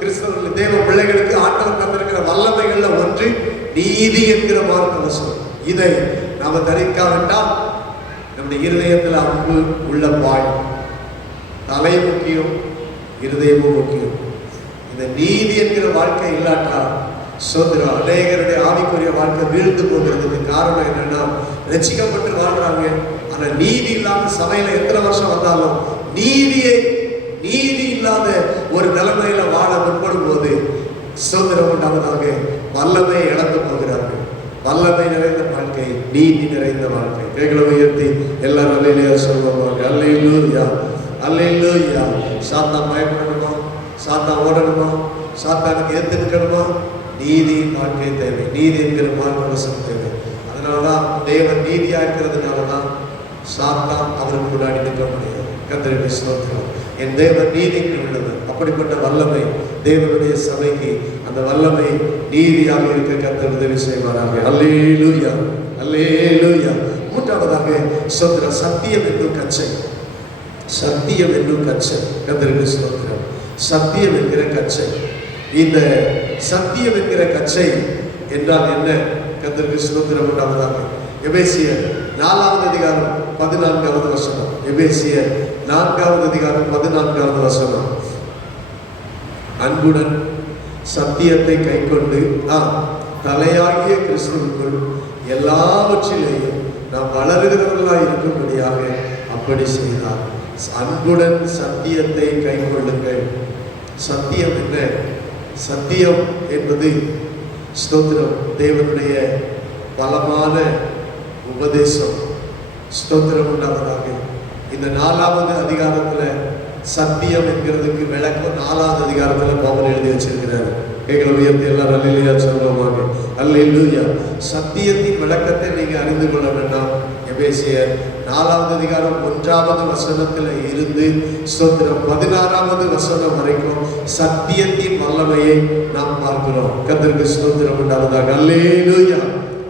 கிறிஸ்தவர்கள் தேவ பிள்ளைகளுக்கு ஆண்டவர் தந்திருக்கிற வல்லமைகள்ல ஒன்று நீதி என்கிற மார்க்கவசம். இதை நாம தரிக்காவிட்டால் நம்முடைய இருதயத்தில் அன்பு உள்ள வாய். தலை முக்கியம், இருதயமும் முக்கியம். இந்த நீதி என்கிற வாழ்க்கை இல்லாட்டால் சோதரம் அநேகருடைய ஆவிக்குரிய வாழ்க்கை வீழ்ந்து போகிறதுக்கு காரணம் என்னன்னா, ரட்சிக்கப்பட்டு வாழ்றாங்க, ஆனா நீதி இல்லாத சபையில எத்தனை வருஷம் வந்தாலும் நீதி இல்லாத ஒரு நிலைமையில வாழ முற்படும் போது சோதரம் உண்டாவதாக வல்லமை இழந்து போகிறார்கள். வல்லமை நிறைந்த வாழ்க்கை, நீதி நிறைந்த வாழ்க்கை. கைகளை உயர்த்தி எல்லாரும் அல்லேலூயா சொல்லுவாங்க. அல்லேலூயா, அல்லேலூயா. சாத்தான் பயப்படணுமா? சாத்தான் ஓடணுமா? சாத்தானுக்கு ஏத்துக்கணுமா? நீதியின் வாழ்க்கை தேவை. நீதி என்கிற மார்க்கவசம் தேவை. அதனாலதான் தேவன் நீதியா இருக்கிறதுனாலதான் சாத்தான் அவருக்கு முன்னாடி நிற்க முடியாது. கர்த்தருக்கு ஸ்தோத்திரம். என் தேவன் நீதிக்கு உள்ளவர். அப்படிப்பட்ட வல்லமை தேவனுடைய சபைக்கு, அந்த வல்லமை நீதியாக இருக்க கர்த்தர் உதவி செய்வாராக. அல்லேலூயா, அல்லேலூயா. மூன்றாவதாக ஸ்தோத்திரம், சத்தியம் என்னும் கச்சை. சத்தியம் என்னும் கச்சை. கர்த்தருக்கு ஸ்தோத்திரம். சத்தியம் என்கிற கச்சை. இந்த சத்தியம் என்கிற கச்சை என்றால் என்ன? கர்த்தருக்கு ஸ்தோத்திரம் உண்டாவதாக. எபேசியர் 4வது அதிகாரம் 14வது வசனம். எபேசியர் 4வது அதிகாரம் 14வது வசனம். அன்புடன் சத்தியத்தை கைக்கொண்டு தலையாகிய கிறிஸ்துவுக்குள் எல்லாவற்றிலேயும் நாம் வளருகிறவர்களாய் இருக்கும்படியாக அப்படி செய்தார். அன்புடன் சத்தியத்தை கைக்கொள்ளுங்கள். சத்தியம் என்ன? சத்தியம் என்பது ஸ்தோத்திரம் தேவனுடைய பலமான உபதேசம். ஸ்தோத்திரம் உண்டாவதாக. இந்த 4வது அதிகாரத்துல சத்தியம் என்கிறதுக்கு விளக்கம் 4வது அதிகாரத்துல பவுல் எழுதி வச்சிருக்கிறார். கைகளை உயர்த்தி எல்லாரும் அல்லேலூயா சொல்லுவாங்க. அல்லேலூயா. சத்தியத்தின் விளக்கத்தை நீங்க அறிந்து கொள்ள வேண்டாம். எபேசியர் 4வது அதிகாரம் 1வது வசனத்துல இருந்து ஸ்தோத்திரம் 16வது வசனம் வரைக்கும் சத்தியத்தின் வல்லமையை நாம் பார்க்கிறோம். கர்த்தருக்கு ஸ்தோத்திரம் உண்டாவதாக. அல்லேலூயா,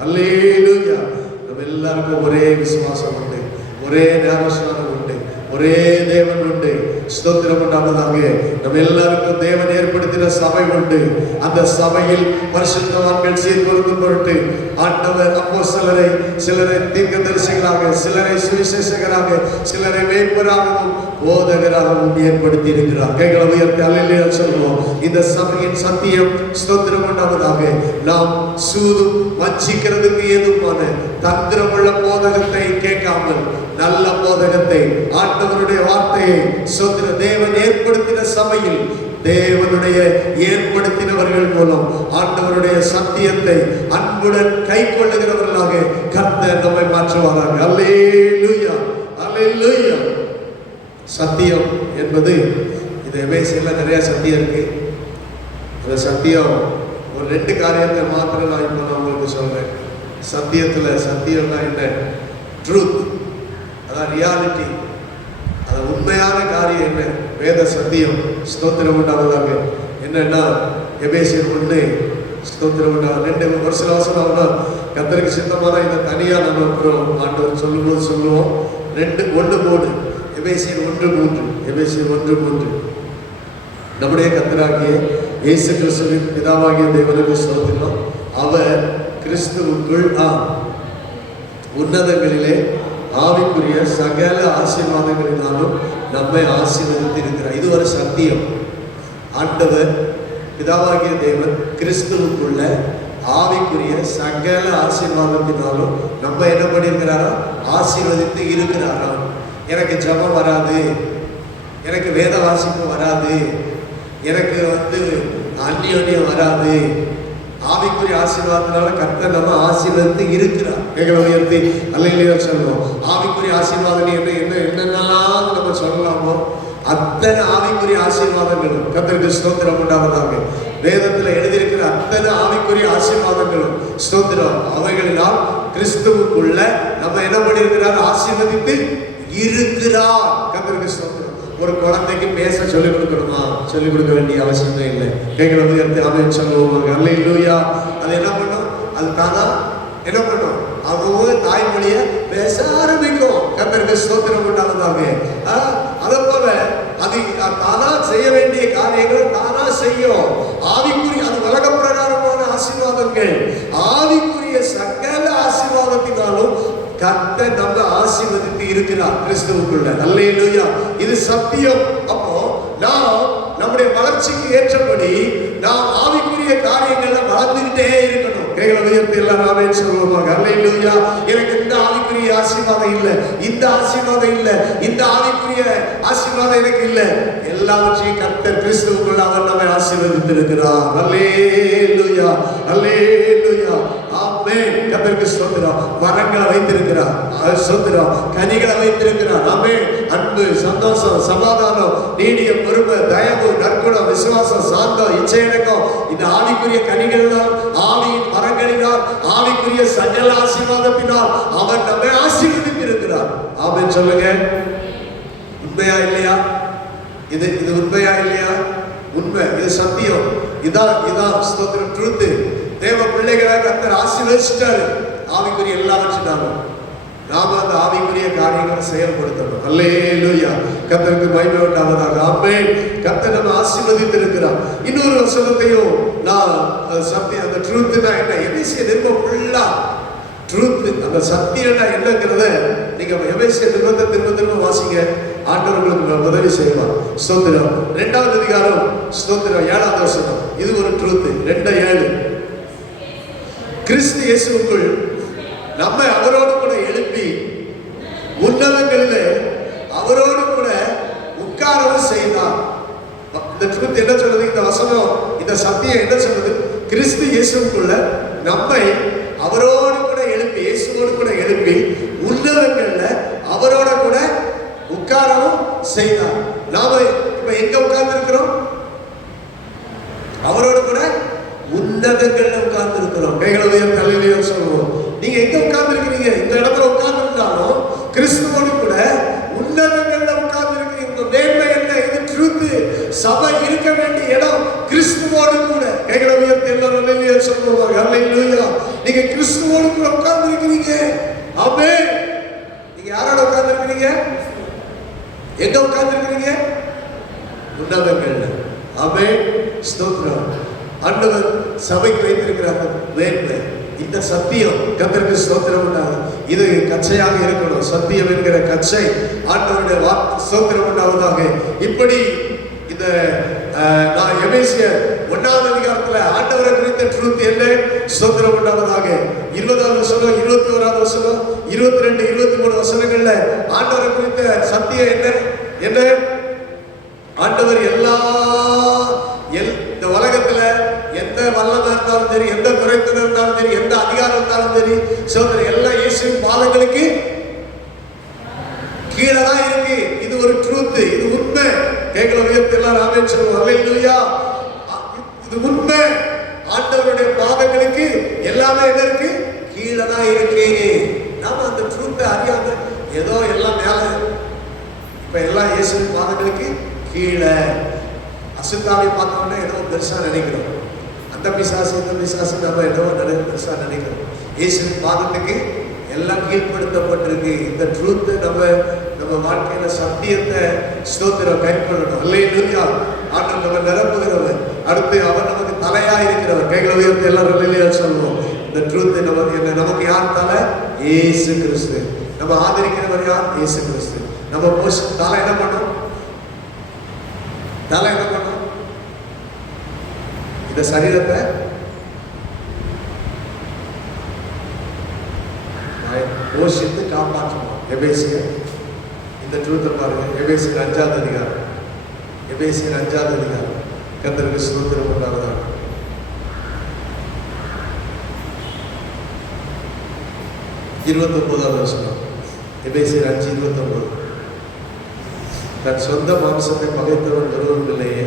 அல்லேலூயா. நம்ம எல்லாருக்கும் ஒரே விசுவாசம் உண்டு, ஒரே ஞானஸ்நானம் உண்டு, ஒரே தேவன் உண்டு. ஸ்தோத்திரம் உண்டாவதாக. நம்ம எல்லாருக்கும் தேவன் ஏற்படுத்தின சபை உண்டு. அந்த சபையில் பரிசுத்தவான்கள் சீர்பொருந்தும் பொருட்டு ஆண்டவர் அப்போஸ்தலரை, சிலரை தீர்க்கதரிசிகளாக, சிலரை சுவிசேஷகராக, சிலரை மேய்ப்பராகவும் போதகராகவும் ஏற்படுத்தி இருக்கிறார். கைகளை உயர்த்தி அல்லேலூயா சொல்லுவோம். இந்த சபையின் சத்தியம் ஸ்தோத்திரம் உண்டாவதாக. நாம் சூதும் வஞ்சிக்கிறதுக்கு ஏதுமான தந்திரமுள்ள போதகத்தை கேட்காமல் நல்ல போதகத்தை, ஆண்டவருடைய வார்த்தையை, ஸ்தோத்திர தேவன் ஏற்படுத்தின சபையில் தேவனுடைய ஏற்படுத்தினவர்கள் மூலம் ஆண்டவருடைய சத்தியத்தை அன்புடன் கை கொள்ளுகிறவர்களாக கர்த்தர் நம்மை மாற்றுவாராக. அல்லேலூயா, அல்லேலூயா. சத்தியம் என்பது இந்த எபேசியர்ல நிறைய சத்தியம் இருக்கு. அந்த சத்தியம் ஒரு 2 காரியத்தை மாத்திரம் நான் இப்போ உங்களுக்கு சொல்றேன். சத்தியத்துல சத்தியம்னா என்ன? ட்ரூத், அதான் ரியாலிட்டி, அது உண்மையான காரியம் என்ன? வேத சத்தியம். ஸ்தோத்திரம் உண்டாவதாக. என்னன்னா எபேசியர் 1 ஸ்தோத்திரம் உண்டாவது 2 வருஷ அவசரம் கர்த்தருக்கு சித்தமான இதை தனியா நம்ம ஆண்டவர் சொல்லும்போது சொல்லுவோம். 2:1 எபேசியர் 1:3. எபேசியர் 1:3. நம்முடைய கர்த்தராகிய இயேசு கிறிஸ்துவின் பிதாவாகிய தேவனுக்கு ஸ்தோத்திரம். அவர் கிறிஸ்துவுக்குள் உன்னதங்களிலே ஆவிக்குரிய சகல ஆசீர்வாதங்களினாலும் நம்மை ஆசீர்வதித்து இருக்கிறார். இது ஒரு சத்தியம். ஆண்டவர் பிதாவாகிய தேவன் கிறிஸ்துவுக்குள்ள ஆவிக்குரிய சகல ஆசீர்வாதத்தினாலும் நம்ம என்ன பண்ணியிருக்கிறாரா? ஆசீர்வதித்து இருக்கிறாரா? எனக்கு ஜபம் வராது, எனக்கு வேத வாசிப்பு வராது, எனக்கு அந்நியோன்யம் வராது, ஆவிக்குரிய ஆசீர்வாதத்தினால கர்த்தர் நம்ம ஆசீர்வதித்து இருக்கிறார். கைகளை உயர்த்தி அல்லேலூயா சொல்லுவோம். ஆவிக்குரிய ஆசீர்வாதம் என்னென்னலாம் நம்ம சொல்லலாமோ அத்தனை ஆவிக்குரிய ஆசீர்வாதங்களும் கர்த்தருக்கு ஸ்தோத்திரம் உண்டாவதாக. வேதத்தில் எழுதியிருக்கிற அத்தனை ஆவிக்குரிய ஆசீர்வாதங்களும் ஸ்தோத்திரம் அவைகளினால் கிறிஸ்துவுக்குள்ள நம்ம என்ன பண்ணியிருக்கிறார்? ஆசீர்வதித்து இருக்கிறார். கர்த்தருக்கு ஸ்தோத்திரம். ஒரு குழந்தைக்கு பேச சொல்லிக் கொடுக்கணுமா? சொல்லிக் கொடுக்க வேண்டிய அவசியமே இல்லை. கைகளை உயர்த்தி ஆமென் சொல்லுவோம். அல்லேலூயா. அது என்ன பண்ணும்? அது தானா என்ன பண்ணும்? அவங்க தாய்மொழியை பேச ஆரம்பிக்கும். கர்த்தருக்கு ஸ்தோத்திரம் உண்டாவதாக. அதை போல அது தானா செய்ய வேண்டிய காரியங்களை தானா செய்யும். ஆவிக்குரிய அது உலக பிரகாரமான ஆசீர்வாதங்கள். ஆவிக்குரிய சகல ஆசீர்வாதத்தினாலும் கர்த்தர் நம்ம ஆசீர்வதித்து இருக்கிறார் கிறிஸ்துவுக்குள்ள. அல்லேலூயா. இது சத்தியம். அப்போ நாம் நம்முடைய வளர்ச்சிக்கு ஏற்றபடி நாம் ஆவிக்குரிய காரியங்கள்ல வளர்ந்துகிட்டே இருக்கணும். கைகளை உயர்த்தி எல்லாரும் ஆமென் சொல்லுவாங்க. அல்லேலூயா. எனக்கு இந்த ஆவிக்குரிய ஆசீர்வாதம் இல்லை, இந்த ஆசீர்வாதம் இல்லை, இந்த ஆவிக்குரிய ஆசீர்வாதம் எனக்கு இல்லை. எல்லாவற்றையும் கர்த்தர் கிறிஸ்துவுக்குள்ள அவர் நம்மை ஆசீர்வதித்து இருக்கிறார். அல்லேலூயா, அல்லேலூயா. ஆமென். கர்த்தருக்கு ஸ்தோத்திரம். வரங்களை வைத்திருக்கிறார், ஸ்தோத்திரம். கனிகளை வைத்திருக்கிறார். ஆமென். அன்பு, சந்தோஷம், சமாதானம், நீடிய பொறுமை, தயவு, நற்குணம், விசுவாசம், சாந்தம், இச்சையடக்கம், இந்த ஆவிக்குரிய கனிகள் ஆவியின் மரங்கள் வரங்களினால் ஆவிக்குரிய சகல ஆசீர்வாதத்தினால் அவர் நம்மை ஆசீர்வதித்திருக்கிறார். ஆமென் சொல்லுங்க. உண்மையா இல்லையா? இது உண்மையா இல்லையா? உண்மை, இது சத்தியம். இதான் ஸ்தோத்திரம், ட்ரூத். தேவ பிள்ளைகளை கர்த்தர் ஆசீர்வதிச்சிட்டாரு ஆவிக்குரிய எல்லாவற்றினாலும். நாம அந்த ஆவிக்குரிய காரியங்களை செயல்படுத்தணும். அல்லேலூயா, கர்த்தருக்கு மகிமை உண்டாவதாக. ஆமென். கர்த்தர் நம்ம ஆசீர்வதித்திருக்கிறார். இன்னொரு வசனத்தையும் நான் சத்தியம், அந்த ட்ரூத்னா என்ன, எபேசிய நிருபம் ஃபுல்லா ட்ரூத், அந்த சத்தியம்னா என்னங்கிறத நீங்க எபேசிய நிருபத்தை திரும்ப வாசிங்க. ஆண்டவர் உங்களுக்கு உதவி செய்வார். ஸ்தோத்திரம். 2வது அதிகாரம் ஸ்தோத்திரம் 7வது வசனம். இது ஒரு ட்ரூத். 2:7 கிறிஸ்து இயேசுவுக்குள் நம்மை அவரோடு கூட எழுப்பி உன்னதங்களிலே அவரோடு கூட உட்காரவும் செய்தார். இந்த ட்ரூத் என்ன சொல்றது? இந்த வசனம், இந்த சத்தியம் என்ன சொல்றது? கிறிஸ்து இயேசுவுக்குள்ள நம்மை அவரோடு கூட எழுப்பி, இயேசுவோடு கூட எழுப்பி உன்னதங்கள்ல அவரோட கூட உட்காரவும் செய்தார். நாம இப்ப எங்க உட்கார்ந்து இருக்கிறோம்? அவரோடு கூட உன்னதங்கள்ல உட்கார்ந்து இருக்கிறோம். கைகளை உயர்த்தி அல்லேலூயா சொல்லுவோம். நீங்க எங்க உட்கார்ந்து இருக்கிறீங்க? இந்த இடத்துல உட்கார்ந்து இருந்தாலும் கிறிஸ்துவோடு கூட உன்னதங்கள்ல உட்கார்ந்து இருக்கிறீங்க. மேன்மை என்ன? இது ட்ரூத். சபை இருக்க வேண்டிய இடம் கிறிஸ்துவோடு கூட. கைகளை உயர்த்தி எல்லாரும் அல்லேலூயா சொல்லுவாங்க. அல்லேலூயா. நீங்க கிறிஸ்துவோடு கூட உட்கார்ந்து இருக்கிறீங்க. ஆமென். நீங்க யாரோட உட்கார்ந்து இருக்கிறீங்க? எங்க உட்கார்ந்து இருக்கிறீங்க? உன்னதங்கள்ல. ஆமென். ஸ்தோத்திரம். ஆண்டவர் சபைக்கு வைத்திருக்கிறார் மேன்மை. இந்த சத்தியம் கர்த்தருக்கு ஸ்தோத்திரம் உண்டாகும். இது கச்சையாக இருக்கணும். சத்தியம் என்கிற கச்சை ஆண்டவருடைய ஸ்தோத்திரம் உண்டாவதாக. இப்படி இந்த நான் எபேசியர் 1வது அதிகாரத்துல ஆண்டவரை குறித்த ட்ரூத் என்ன? ஸ்தோத்திரம் உண்டாவதாக. 20வது வசனம், 21வது வசனம், 22, 23 வசனங்கள்ல ஆண்டவரை குறித்த சத்தியம் என்ன? ஆண்டவர் இந்த உலகத்துல எந்த வல்லமை இருந்தாலும் சரி, எந்த துறைத்துல இருந்தாலும் சரி, எந்த அதிகாரம் இருந்தாலும் சரி, சோதனை எல்லாம் இயேசுவின் பாதங்களுக்கு கீழே தான் இருக்கு. இது ஒரு ட்ரூத், இது உண்மை. கைகளை உயர்த்தி எல்லாரும் ஆமென் சொல்லுவோம். அல்லேலூயா. இது உண்மை. ஆண்டவருடைய பாதங்களுக்கு எல்லாமே என்ன இருக்கு? கீழே தான் இருக்கு. நாம அந்த ட்ரூத்தை அறியாம ஏதோ எல்லாம் மேல, இப்ப எல்லாம் இயேசுவின் பாதங்களுக்கு கீழே. அசுத்தாவை பார்த்தோம்னா ஏதோ பெருசா நினைக்கிறோம். அந்த பிசாசு இந்த பிசாசு நம்ம ஏதோ பெருசா நினைக்கிறோம். இயேசுவின் பாதத்துக்கு எல்லாம் கீழ்ப்படுத்தப்பட்டிருக்கு. இந்த ட்ரூத் நம்ம வாழ்க்கையில சத்தியத்தை ஸ்தோத்திரம் கைப்பற்றணும். அல்லேலூயா. ஆண்டவர் நம்ம நிரப்புகிறவர். அடுத்து அவர் நமக்கு தலையா இருக்கிறவர். கைகளை உயர்த்தி எல்லாரும் அல்லேலூயா சொல்லுவோம். இந்த ட்ரூத் நமக்கு யார் தலை? இயேசு கிறிஸ்து. நம்ம ஆதரிக்கிறவர் யார்? இயேசு கிறிஸ்து. நம்ம தலை என்ன பண்ணும்? தலை என்ன பண்ணும்? இந்த சரீரத்தை போஷித்து காப்பாற்றணும். எபேசியர் இந்த ட்ரூத்தை பாருங்க. எபேசியர் 5வது அதிகாரம். எபேசியர் 5வது அதிகாரம். கர்த்தருக்கு ஸ்தோத்திரம் உண்டாவதாக. 29வது வசனம். எபேசியர் 5:29. தன் சொந்த மாம்சத்தை பகைத்தவன் ஒருவரும் இல்லையே,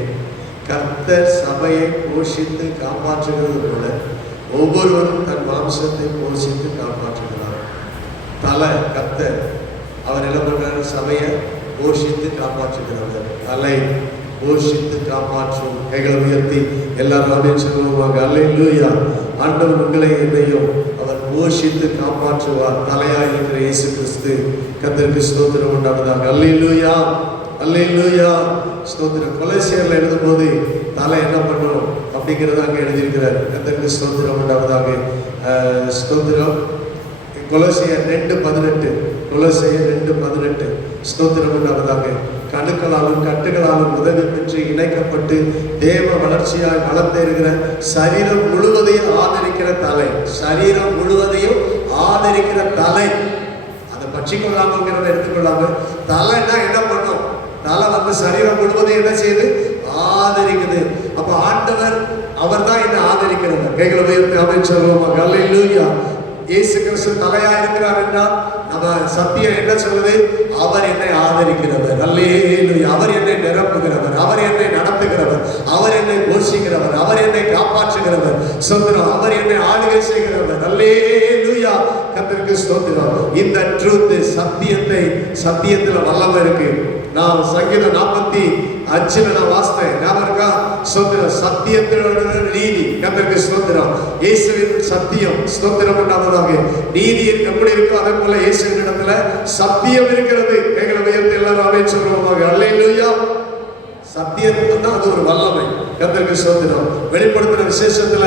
கர்த்தர் சபையை போஷித்து காப்பாற்றுகிறது போல ஒவ்வொருவரும் தன் மாம்சத்தை போஷித்து காப்பாற்றுகிறார். தலை கர்த்தர். அவர் என்ன பண்றாரு? சபையை போஷித்து காப்பாற்றுகிறவர். தலை போஷித்து காப்பாற்றும். கைகளை உயர்த்தி எல்லாரும் ஆமென் சொல்லுவாங்க. அல்லேலூயா. ஆண்டவர் உங்களை என்னையும் அவர் போஷித்து காப்பாற்றுவார். தலையாய் இருக்கிற இயேசு கிறிஸ்து. கர்த்தருக்கு ஸ்தோத்திரம் உண்டாவதாக. அல்லேலூயா. அல்லேலூயா. ஸ்தோத்திரம். கொலோசியர்ல எழுதும்போது தலை என்ன பண்ணணும் அப்படிங்கிறத அங்கே எழுதியிருக்கிறார். கர்த்தருக்கு ஸ்தோத்திரம் உண்டாவதாக. ஸ்தோத்திரம். கொலோசியர் 2:18. கொலோசியர் 2:18. ஸ்தோத்திரம் உண்டாவதாக. கணுக்களாலும் கட்டுகளாலும் உதவி பெற்று இணைக்கப்பட்டு தேவ வளர்ச்சியால் வளர்ந்திருக்கிற சரீரம் முழுவதையும் ஆதரிக்கிற தலை. சரீரம் முழுவதையும் ஆதரிக்கிற தலை. அதை பற்றி கொள்ளாமங்கிறத எடுத்துக்கொள்ளாம தலைன்னா என்ன பண்ணும்? தலை சரீரம் முழுவதையும் என்ன செய்யுது? ஆதரிக்குது. அப்ப ஆண்டவர் அவர் தான் என்ன ஆதரிக்கிறவர். கைகளை உயர்த்தி ஆமென் சொல்லுவோம். அல்லேலூயா. இயேசு கிறிஸ்து தலையா இருக்கிறார் என்றால் நம்ம சத்தியம் என்ன சொல்லுது? அவர் என்னை ஆதரிக்கிறவர். அல்லேலூயா. அவர் என்னை நிரப்புகிறவர். அவர் என்னை நடத்துகிறவர். அவர் என்னை போஷிக்கிறவர், அவர் என்னை காப்பாற்றுகிறவர். ஸ்தோத்திரம். அவர் என்னை ஆளுகை செய்கிறவர். அல்லேலூயா. கர்த்தருக்கு ஸ்தோத்திரம். இந்த ட்ரூத், சத்தியத்துல வல்லமை இருக்கு. நான் சங்கீதம் 45 நான் வாசித்தேன், ஞாபகம் இருக்கா? ஸ்தோத்திரம். சத்தியத்தோட நீதி. கர்த்தருக்கு ஸ்தோத்திரம். இயேசுவின் சத்தியம். ஸ்தோத்திரம் உண்டாவதாக. நீதி எப்படி இருக்கோ அதே போல இயேசுவின் இடத்துல சத்தியம் இருக்கிறது. கைகளை உயர்த்தி எல்லாரும் ஆமென் சொல்லுவோமாக. அல்லேலூயா. சத்தியத்துக்கு தான் அது ஒரு வல்லமை. கர்த்தருக்கு ஸ்தோத்திரம். வெளிப்படுத்தின விசேஷத்துல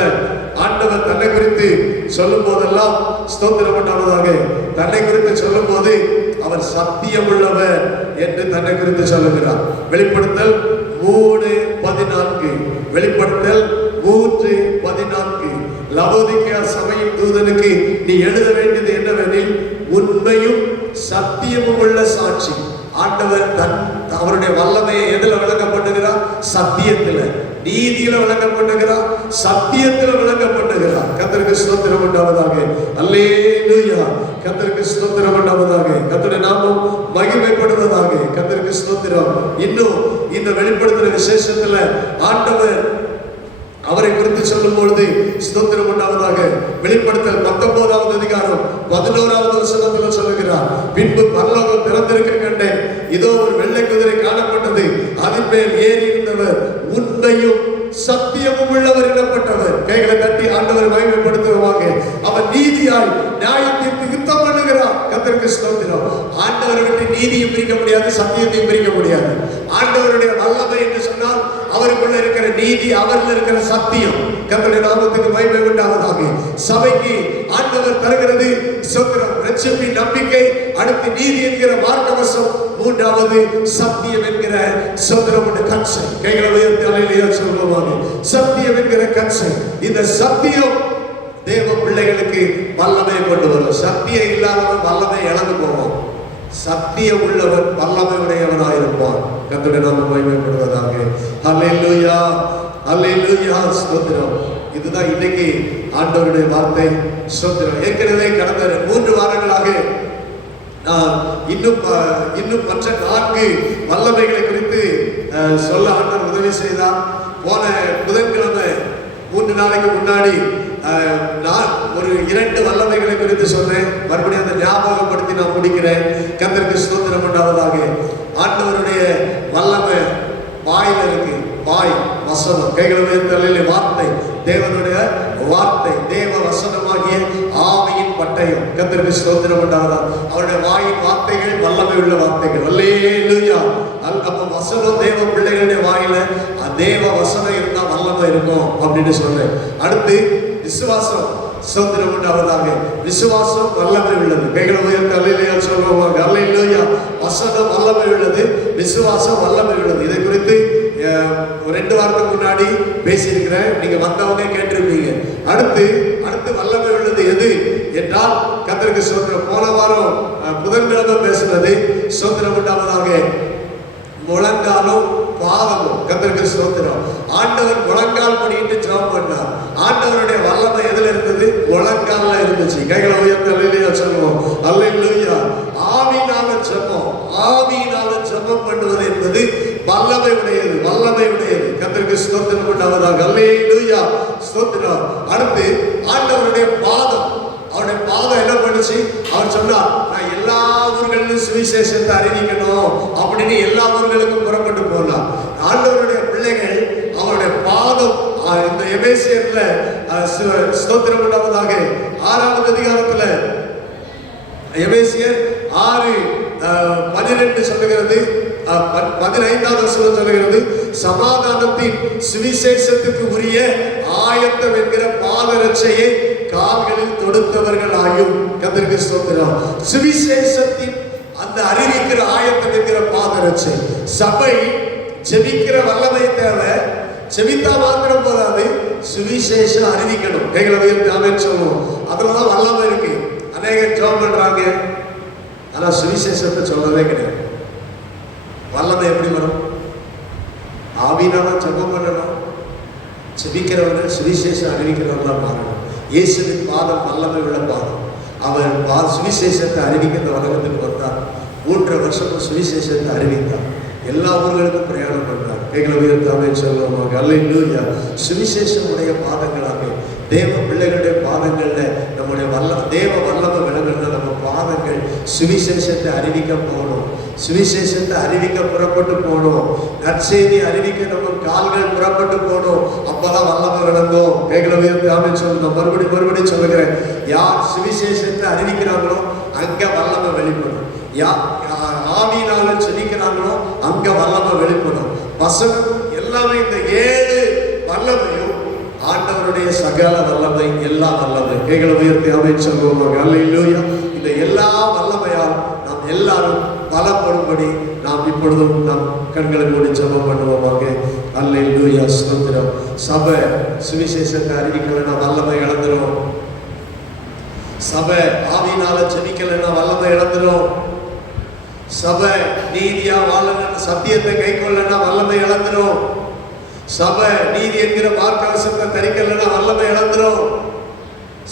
ஆண்டவர் தன்னை குறித்து சொல்லும் போதெல்லாம் ஸ்தோத்திரம் உண்டாவதாக, தன்னை குறித்து சொல்லும் போது அவர் சத்தியம் உள்ளவர் என்று தன்னை குறித்து சொல்லுகிறார். வெளிப்படுத்தல் 3:14. வெளிப்படுத்தல் 3:14. லவோதிக்கேயா சபையின் தூதனுக்கு நீ எழுத வேண்டியது என்னவெனில், உண்மையும் சத்தியமும் உள்ள சாட்சி. ஆண்டவர் அவருடைய வல்லமையை எதுல விளங்கப்படுகிறார்? சத்தியத்துல. நீதியில விளங்கப்படுகிறார், சத்தியத்துல விளங்கப்படுகிறார். கர்த்தருக்கு ஸ்தோத்திரம் உண்டாவதாக. அல்லேலூயா. கர்த்தருக்கு ஸ்தோத்திரம் உண்டாவதாக. கர்த்தருடைய நாமம் மகிமைப்படுவதாக. கர்த்தருக்கு ஸ்தோத்திரம். இன்னும் இந்த வெளிப்படுத்துற விசேஷத்துல ஆண்டவர் அவரை குறித்து சொல்லும் பொழுது ஸ்தோத்திரம் உண்டாவதாக. வெளிப்படுத்தல் 19வது அதிகாரம் 11வது வசனத்தில் சொல்லுகிறார், பின்பு பரலோகம் திறந்திருக்க கண்டேன், இதோ ஒரு வெள்ளை குதிரை காணப்பட்டது, அதன் மேல் ஏறி இருந்தவர் உண்மையும் சத்தியமும் உள்ளவர் எனப்பட்டவர். கைகளை தட்டி ஆண்டவரை மகிமைப்படுத்துவாங்க. அவர் நீதியாய் நியாயத்தை யுத்தம் பண்ணுகிறார். கர்த்தருக்கு ஸ்தோத்திரம். ஆண்டவரை விட்டு நீதியும் பிரிக்க முடியாது, சத்தியத்தையும் பிரிக்க முடியாது. ஆண்டவருடைய வல்லமை என்று சொன்னால் அவருக்குள்ள இருக்கிற நீதி, அவரில் இருக்கிற சத்தியம். கர்த்தருடைய நாமத்துக்கு மகிமை உண்டாவதாக. சபைக்கு ஆண்டவர் தருகிறது ஸ்தோத்திரம், ரட்சிப்பின் நம்பிக்கை, அடுத்து நீதி என்கிற மார்க்கவசம், மூன்றாவது சத்தியம் என்கிற ஸ்தோத்திரம் கட்சை. கைகளை உயர்த்தி அல்லேலூயா சொல்லுவாங்க. சத்தியம் என்கிற கட்சை. இந்த சத்தியம் தேவ பிள்ளைகளுக்கு வல்லமை கொண்டு வரும். சத்தியம் இல்லாதவன் வல்லமை இழந்து போவான். சத்தியம் உள்ளவன் வல்லமை உடையவனாயிருப்பான். கர்த்தருடைய நாமம் மகிமைப்படுவதாக. அல்லேலூயா. அல்லேலூயா. ஸ்தோத்திரம். இதுதான் இன்னைக்கு ஆண்டவருடைய வார்த்தை. ஸ்தோத்திரம். ஏற்கனவே கடந்த 3 வாரங்களாக இன்னும் மற்ற 4 வல்லமைகளை குறித்து சொல்ல ஆண்டவர் உதவி செய்தார். போன புதன்கிழமை 3 நாளைக்கு முன்னாடி நான் ஒரு 2 வல்லமைகளை குறித்து சொன்னேன். மறுபடியும் அந்த ஞாபகப்படுத்தி நான் முடிக்கிறேன். கர்த்தருக்கு ஸ்தோத்திரம் உண்டாவதாக. ஆண்டவருடைய வல்லமை வாயில இருக்கு. வாய் வசனம். கைகளை உயர்த்தலிலே வார்த்தை, தேவனுடைய வார்த்தை, தேவ வசனமாகிய ஆவியின் பட்டயம். கர்த்தருக்கு ஸ்தோத்திரம் உண்டாவதாக. அவருடைய வாயின் வார்த்தைகள் வல்லமை உள்ள வார்த்தைகள். அல்லேலூயா. அப்ப வசனம் தேவ பிள்ளைகளுடைய வாயில தேவ வசனம் இருந்தா வல்லமை இருக்கும் அப்படின்னு சொல்றேன். அடுத்து விசுவாசம். ஸ்தோத்திரம் உண்டாவதாக. விசுவாசம் வல்லமை உள்ளது. கைகளை உயர்த்தி அல்லேலூயா சொல்லுவாங்க. அல்லேலூயா. வசனம் வல்லமை உள்ளது, விசுவாசம் வல்லமை உள்ளது. இதை குறித்து 2 வாரத்துக்கு முன்னாடி பேசியிருக்கிறேன். நீங்க வந்தவங்க கேட்டிருப்பீங்க. அடுத்து வல்லமை உள்ளது எது என்றால், கர்த்தருக்கு ஸ்தோத்திரம். போன வாரம் புதன்கிழமை பேசுனது ஸ்தோத்திரம் உண்டாவதாக முழங்காலும் பாதமும். கர்த்தருக்கு ஸ்தோத்திரம். ஆண்டவர் முழங்கால் படிட்டு ஜெபம் பண்ணார். ஆண்டவருடைய வல்லமை எதுல இருந்தது? முழங்கால்ல இருந்துச்சு. கைகளை உயர்த்தி அல்லேலூயா சொல்லுவோம். அல்லேலூயா. ஆவியினால ஜெபம், ஆவியினால ஜெபம் பண்ணுவது என்பது வல்லமை உடையது, வல்லமை உடையது. கர்த்தருக்கு ஸ்தோத்திரம் உண்டாவதாக. அல்லேலூயா. ஸ்தோத்திரம். அடுத்து ஆண்டவருடைய பாதம். அவருடைய பாதம் என்ன பண்ணுச்சு? அவர் சொன்னார், நான் எல்லா ஊர்களிலும் சுவிசேஷத்தை அறிவிக்கணும் அப்படின்னு எல்லா ஊர்களுக்கும் புறப்பட்டு போனார். ஆண்டவருடைய பிள்ளைகள் அவருடைய பாதம் இந்த எபேசியர்ல ஸ்தோத்திரம் உண்டாவதாக 6வது அதிகாரத்துல எபேசியர் 6:12 சொல்லுகிறது. 15வது வசனம் சொல்லுகிறது, சமாதானத்தின் சுவிசேஷத்துக்கு உரிய ஆயத்தம் என்கிற பாதரட்சையை கால்களில் தொடுத்தவர்கள் ஆயும். கர்த்தருக்கு ஸ்தோத்திரம். சுவிசேஷத்தின் அந்த அறிவிக்கிற ஆயத்தம் என்கிற பாதரட்சை. சபை ஜெபிக்கிற வல்லமை தேவை. ஜெபித்தா மாத்திரம் போதாது, சுவிசேஷம் அறிவிக்கணும். கைகளை உயர்த்தி ஆமென் சொல்லுவோம். அதுலதான் வல்லமை இருக்கு. அநேகர் ஜெபம் பண்றாங்க, ஆனா சுவிசேஷத்தை சொல்லவே கிடையாது. வல்லமை எப்படி வரும்? ஆவியினால ஜெபம் பண்ணணும். ஜெபிக்கிறவர்கள் சுவிசேஷம் அறிவிக்கிறவர்களா மாறணும். இயேசுவின் பாதம் வல்லமை உள்ள பாதம். அவர் சுவிசேஷத்தை அறிவிக்கிற உலகத்துக்கு வந்தார். 3 வருஷம் சுவிசேஷத்தை அறிவித்தார். எல்லா ஊர்களுக்கும் பிரயாணம் பண்ணார். எங்களை உயர்த்தாமே சொல்லுவோமாக. அல்லேலூயா. சுவிசேஷமுடைய பாதங்களாக தேவ பிள்ளைகளுடைய பாதங்கள்ல நம்முடைய தேவ வல்லமை விளங்குகிற நம்ம பாதங்கள் சுவிசேஷத்தை அறிவிக்க போகணும். சுவிசேஷத்தை அறிவிக்க புறப்பட்டு போகணும். நற்செய்தி அறிவிக்க நம்ம கால்கள் புறப்பட்டு போகணும். அப்பதான் வல்லமை விளங்கும். எங்களை உயர்த்தாமே சொல்லணும். மறுபடியும் சொல்லுகிறேன். யார் சுவிசேஷத்தை அறிவிக்கிறாங்களோ அங்க வல்லமை வெளிப்படும். ஆவியினால சொல்லிக்கிறாங்களோ அங்க வல்லமை வெளிப்படும். வசனம் எல்லாமே இந்த 7 வல்லமையும் ஆண்டவருடைய சகல வல்லமை, எல்லா வல்லமை. கைகளை உயர்த்தி அமைச்சர் அல்லேலூயா. இந்த எல்லா வல்லமையால் நாம் எல்லாரும் பலப்படும்படி நாம் இப்பொழுதும் நாம் கண்களை மூடி ஜெபம் பண்ணுவோமாக. அல்லேலூயா. ஸ்தோத்திரம். சபை சுவிசேஷத்தை அறிவிக்கலைன்னா வல்லமை இழந்துரும். சபை ஆவியினால ஜெபிக்கலைன்னா வல்லமை இழந்துரும். சபை நீதியா வாழ சத்தியத்தை கை கொள்ளனா வல்லமை இழந்துரும். சபை நீதி என்கிற வார்க்கவசத்தை தரிக்கலன்னா வல்லமை இழந்துரும்.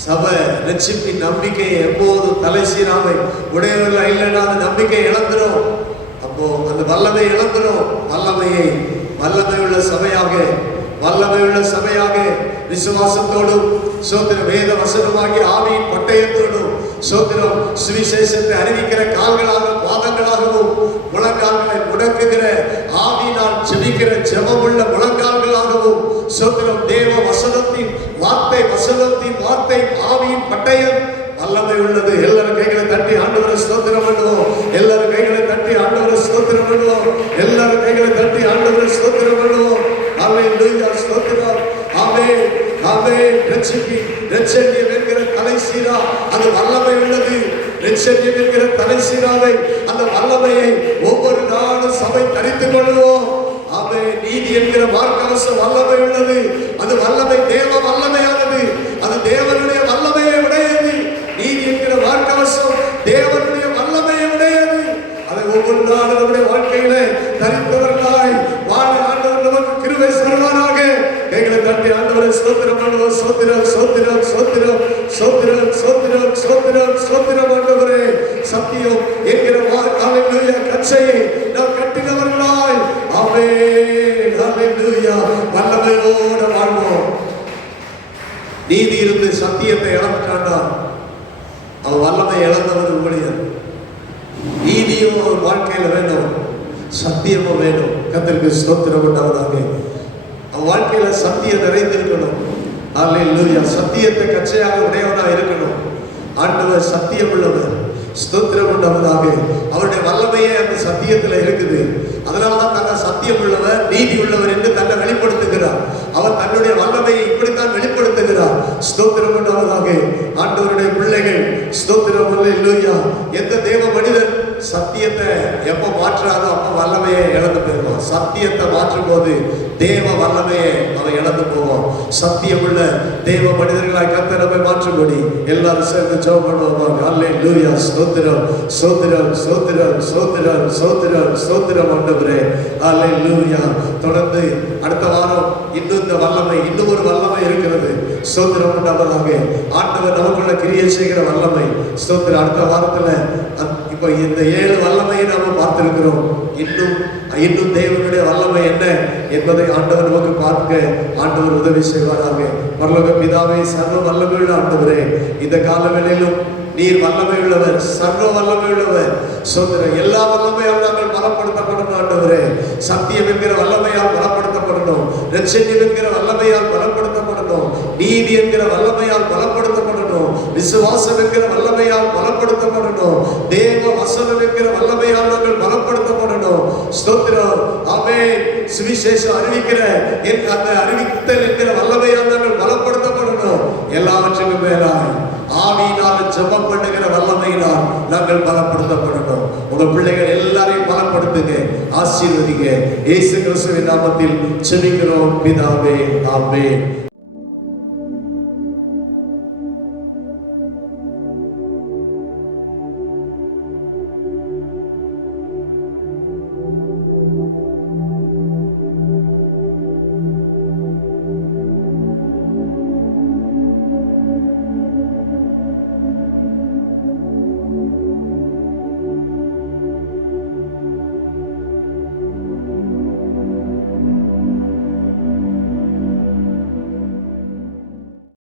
சபை ரட்சிப்பின் நம்பிக்கையை எப்போதும் தலை சீராமை உடையவர்கள் இல்லைன்னா அந்த நம்பிக்கை இழந்துரும். அப்போ அந்த வல்லமை இழந்துரும். வல்லமை உள்ள சபையாக விசுவாசத்தோடும் சோத்திரம் வேத வசனமாகி ஆவியின் பட்டயத்தோடும் சோத்திரம் சுவிசேஷத்தை அறிவிக்கிற கால்களாக பாதங்களாகவும் முழங்கால்களை முடக்குகிற ஆவியினால் ஜெபிக்கிற ஜெபமுள்ள முழங்கால்களாகவும் சோத்திரம் தேவ வசனத்தின் வார்த்தை ஆவியின் பட்டயம் வல்லமை உள்ளது. எல்லாரும் கைகளை தட்டி ஆண்டவரை ஸ்தோத்திரம் பண்ணுவோம். எல்லாரும் கைகளை தட்டி ஆண்டவரை ஸ்தோத்திரம் பண்ணுவோம். எல்லாரும் கைகளை தட்டி ஆண்டவரை ஸ்தோத்திரம் பண்ணுவோம். அல்லேலூயா. ஸ்தோத்திரம். ஆமென். ஆமென். ரட்சண்யம் என்கிற தலைசீரா அது வல்லமை உள்ளது. ரட்சண்யம் என்கிற தலைசீராவை அந்த வல்லமையை ஒவ்வொரு நாளும் சபை தரித்துக் கொள்வோம். ஆமென். நீதி என்கிற வார்க்கவசம் வல்லமை உள்ளது. அது வல்லமை தேவ வல்லமையானது. அது தேவனுடைய வல்லமையை உடையது. நீதி என்கிற வார்க்கவசம் தேவனுடைய வல்லமையை உடையது. அதை ஒவ்வொரு நாளும் நம்முடைய வாழ்க்கையில தரித்தவர்களாய் வாழ ஆண்டவர் நமக்கு கிருபை செய்வாராக. கைகளை தட்டி ஆண்டவரை ஸ்தோத்திரம் பண்ணுவோம். ஸ்தோத்திரம் ஆண்டவரே. சத்தியம் என்கிற அல்லேலூயா கச்சையை நாம் கட்டினவர்களாய் ஆமென். அல்லேலூயா. வல்லமையோட வாழ்வோம். நீதி இருந்து சத்தியத்தை இழந்துட்டாண்டா அவன் வல்லமை இழந்தவர் ஊழியர். நீதியும் வாழ்க்கையில வேண்டும், சத்தியமும் வேண்டும். கர்த்தருக்கு ஸ்தோத்திரம் உண்டாவதாக. அவன் வாழ்க்கையில சத்தியம் நிறைந்திருக்கணும். அல்லேலூயா. சத்தியத்தை கச்சையாக உடையவனா இருக்கணும். ஆண்டவர் சத்தியம் உள்ளவர். ஸ்தோத்திரம் உண்டாவதாக. அவருடைய வல்லமையே அந்த சத்தியத்துல இருக்குது. அதனாலதான் தன்னை சத்தியம் உள்ளவர் நீதி உள்ளவர் என்று தன்னை வெளிப்படுத்துகிறார். அவர் தன்னுடைய வல்லமையை இப்படித்தான் வெளிப்படுத்துகிறார். ஸ்தோத்திரம் உண்டாவதாக. ஆண்டவருடைய பிள்ளைகள் ஸ்தோத்திரம். அல்லேலூயா. எந்த தேவ மனிதன் சத்தியத்தை எப்ப மாற்றாரோ அப்ப வல்லமையை இழந்து போயிடுவான். சத்தியத்தை மாற்றும் போது தேவ வல்லமையை அவன் இழந்து போவான். சத்தியம் உள்ள தேவ மனிதர்களாய் கர்த்தர் நம்மை மாற்றும்படி எல்லாரும் சேர்ந்து ஜெபம் பண்ணுவோம். அல்லேலூயா. ஸ்தோத்திரம். ஆண்டவரே. அல்லேலூயா. தொடர்ந்து அடுத்த வாரம் இன்னும் ஒரு வல்லமை இருக்கிறது. ஸ்தோத்திரம் உண்டாவதாக. ஆண்டவர் நமக்குள்ள கிரியை செய்கிற வல்லமை. ஸ்தோத்திரம். அடுத்த வாரத்துல இப்ப இந்த 7 வல்லமையை நாம பார்த்திருக்கிறோம். இன்னும் தேவனுடைய வல்லமை என்ன என்பதை ஆண்டவர் நமக்கு பார்க்க ஆண்டவர் உதவி செய்வாராக. பரலோக பிதாவே, சர்வ வல்லமையுள்ள ஆண்டவரே, இந்த காலவேளையிலும் நீர் வல்லமை உள்ளவர், சர்வ வல்லமை உள்ளவர். எல்லா வல்லமையால் நாங்கள் பலப்படுத்தப்படணும் ஆண்டவரே. சத்தியம் என்கிற வல்லமையால் பலப்படுத்தப்படணும். ரட்சண்யம் என்கிற வல்லமையால் பலப்படுத்தப்படணும். நீதி என்கிற வல்லமையால் பலப்படுத்தப்படணும். விசுவாசம் என்கிற வல்லமையால் பலப்படுத்தப்படணும். தேவ வசனம் என்கிற வல்லமையால் நாங்கள் பலப்படுத்தப்படணும். ஸ்தோத்திரம். ஆமென். சுவிசேஷம் அறிவிக்கிற அந்த அறிவித்தல் என்கிற வல்லமையால் நாங்கள் பலப்படுத்தப்படணும். எல்லாவற்றுக்கும் மேலாய் ஆவியினால் ஜெபம் பண்ணுகிற வல்லமையினால் நாங்கள் பலப்படுத்தப்படணும். உங்க பிள்ளைகள் எல்லாரையும் பலப்படுத்துங்க, ஆசீர்வதிங்க. இயேசு கிறிஸ்துவின் நாமத்தில் ஜெபிக்கிறோம் பிதாவே. ஆமென்.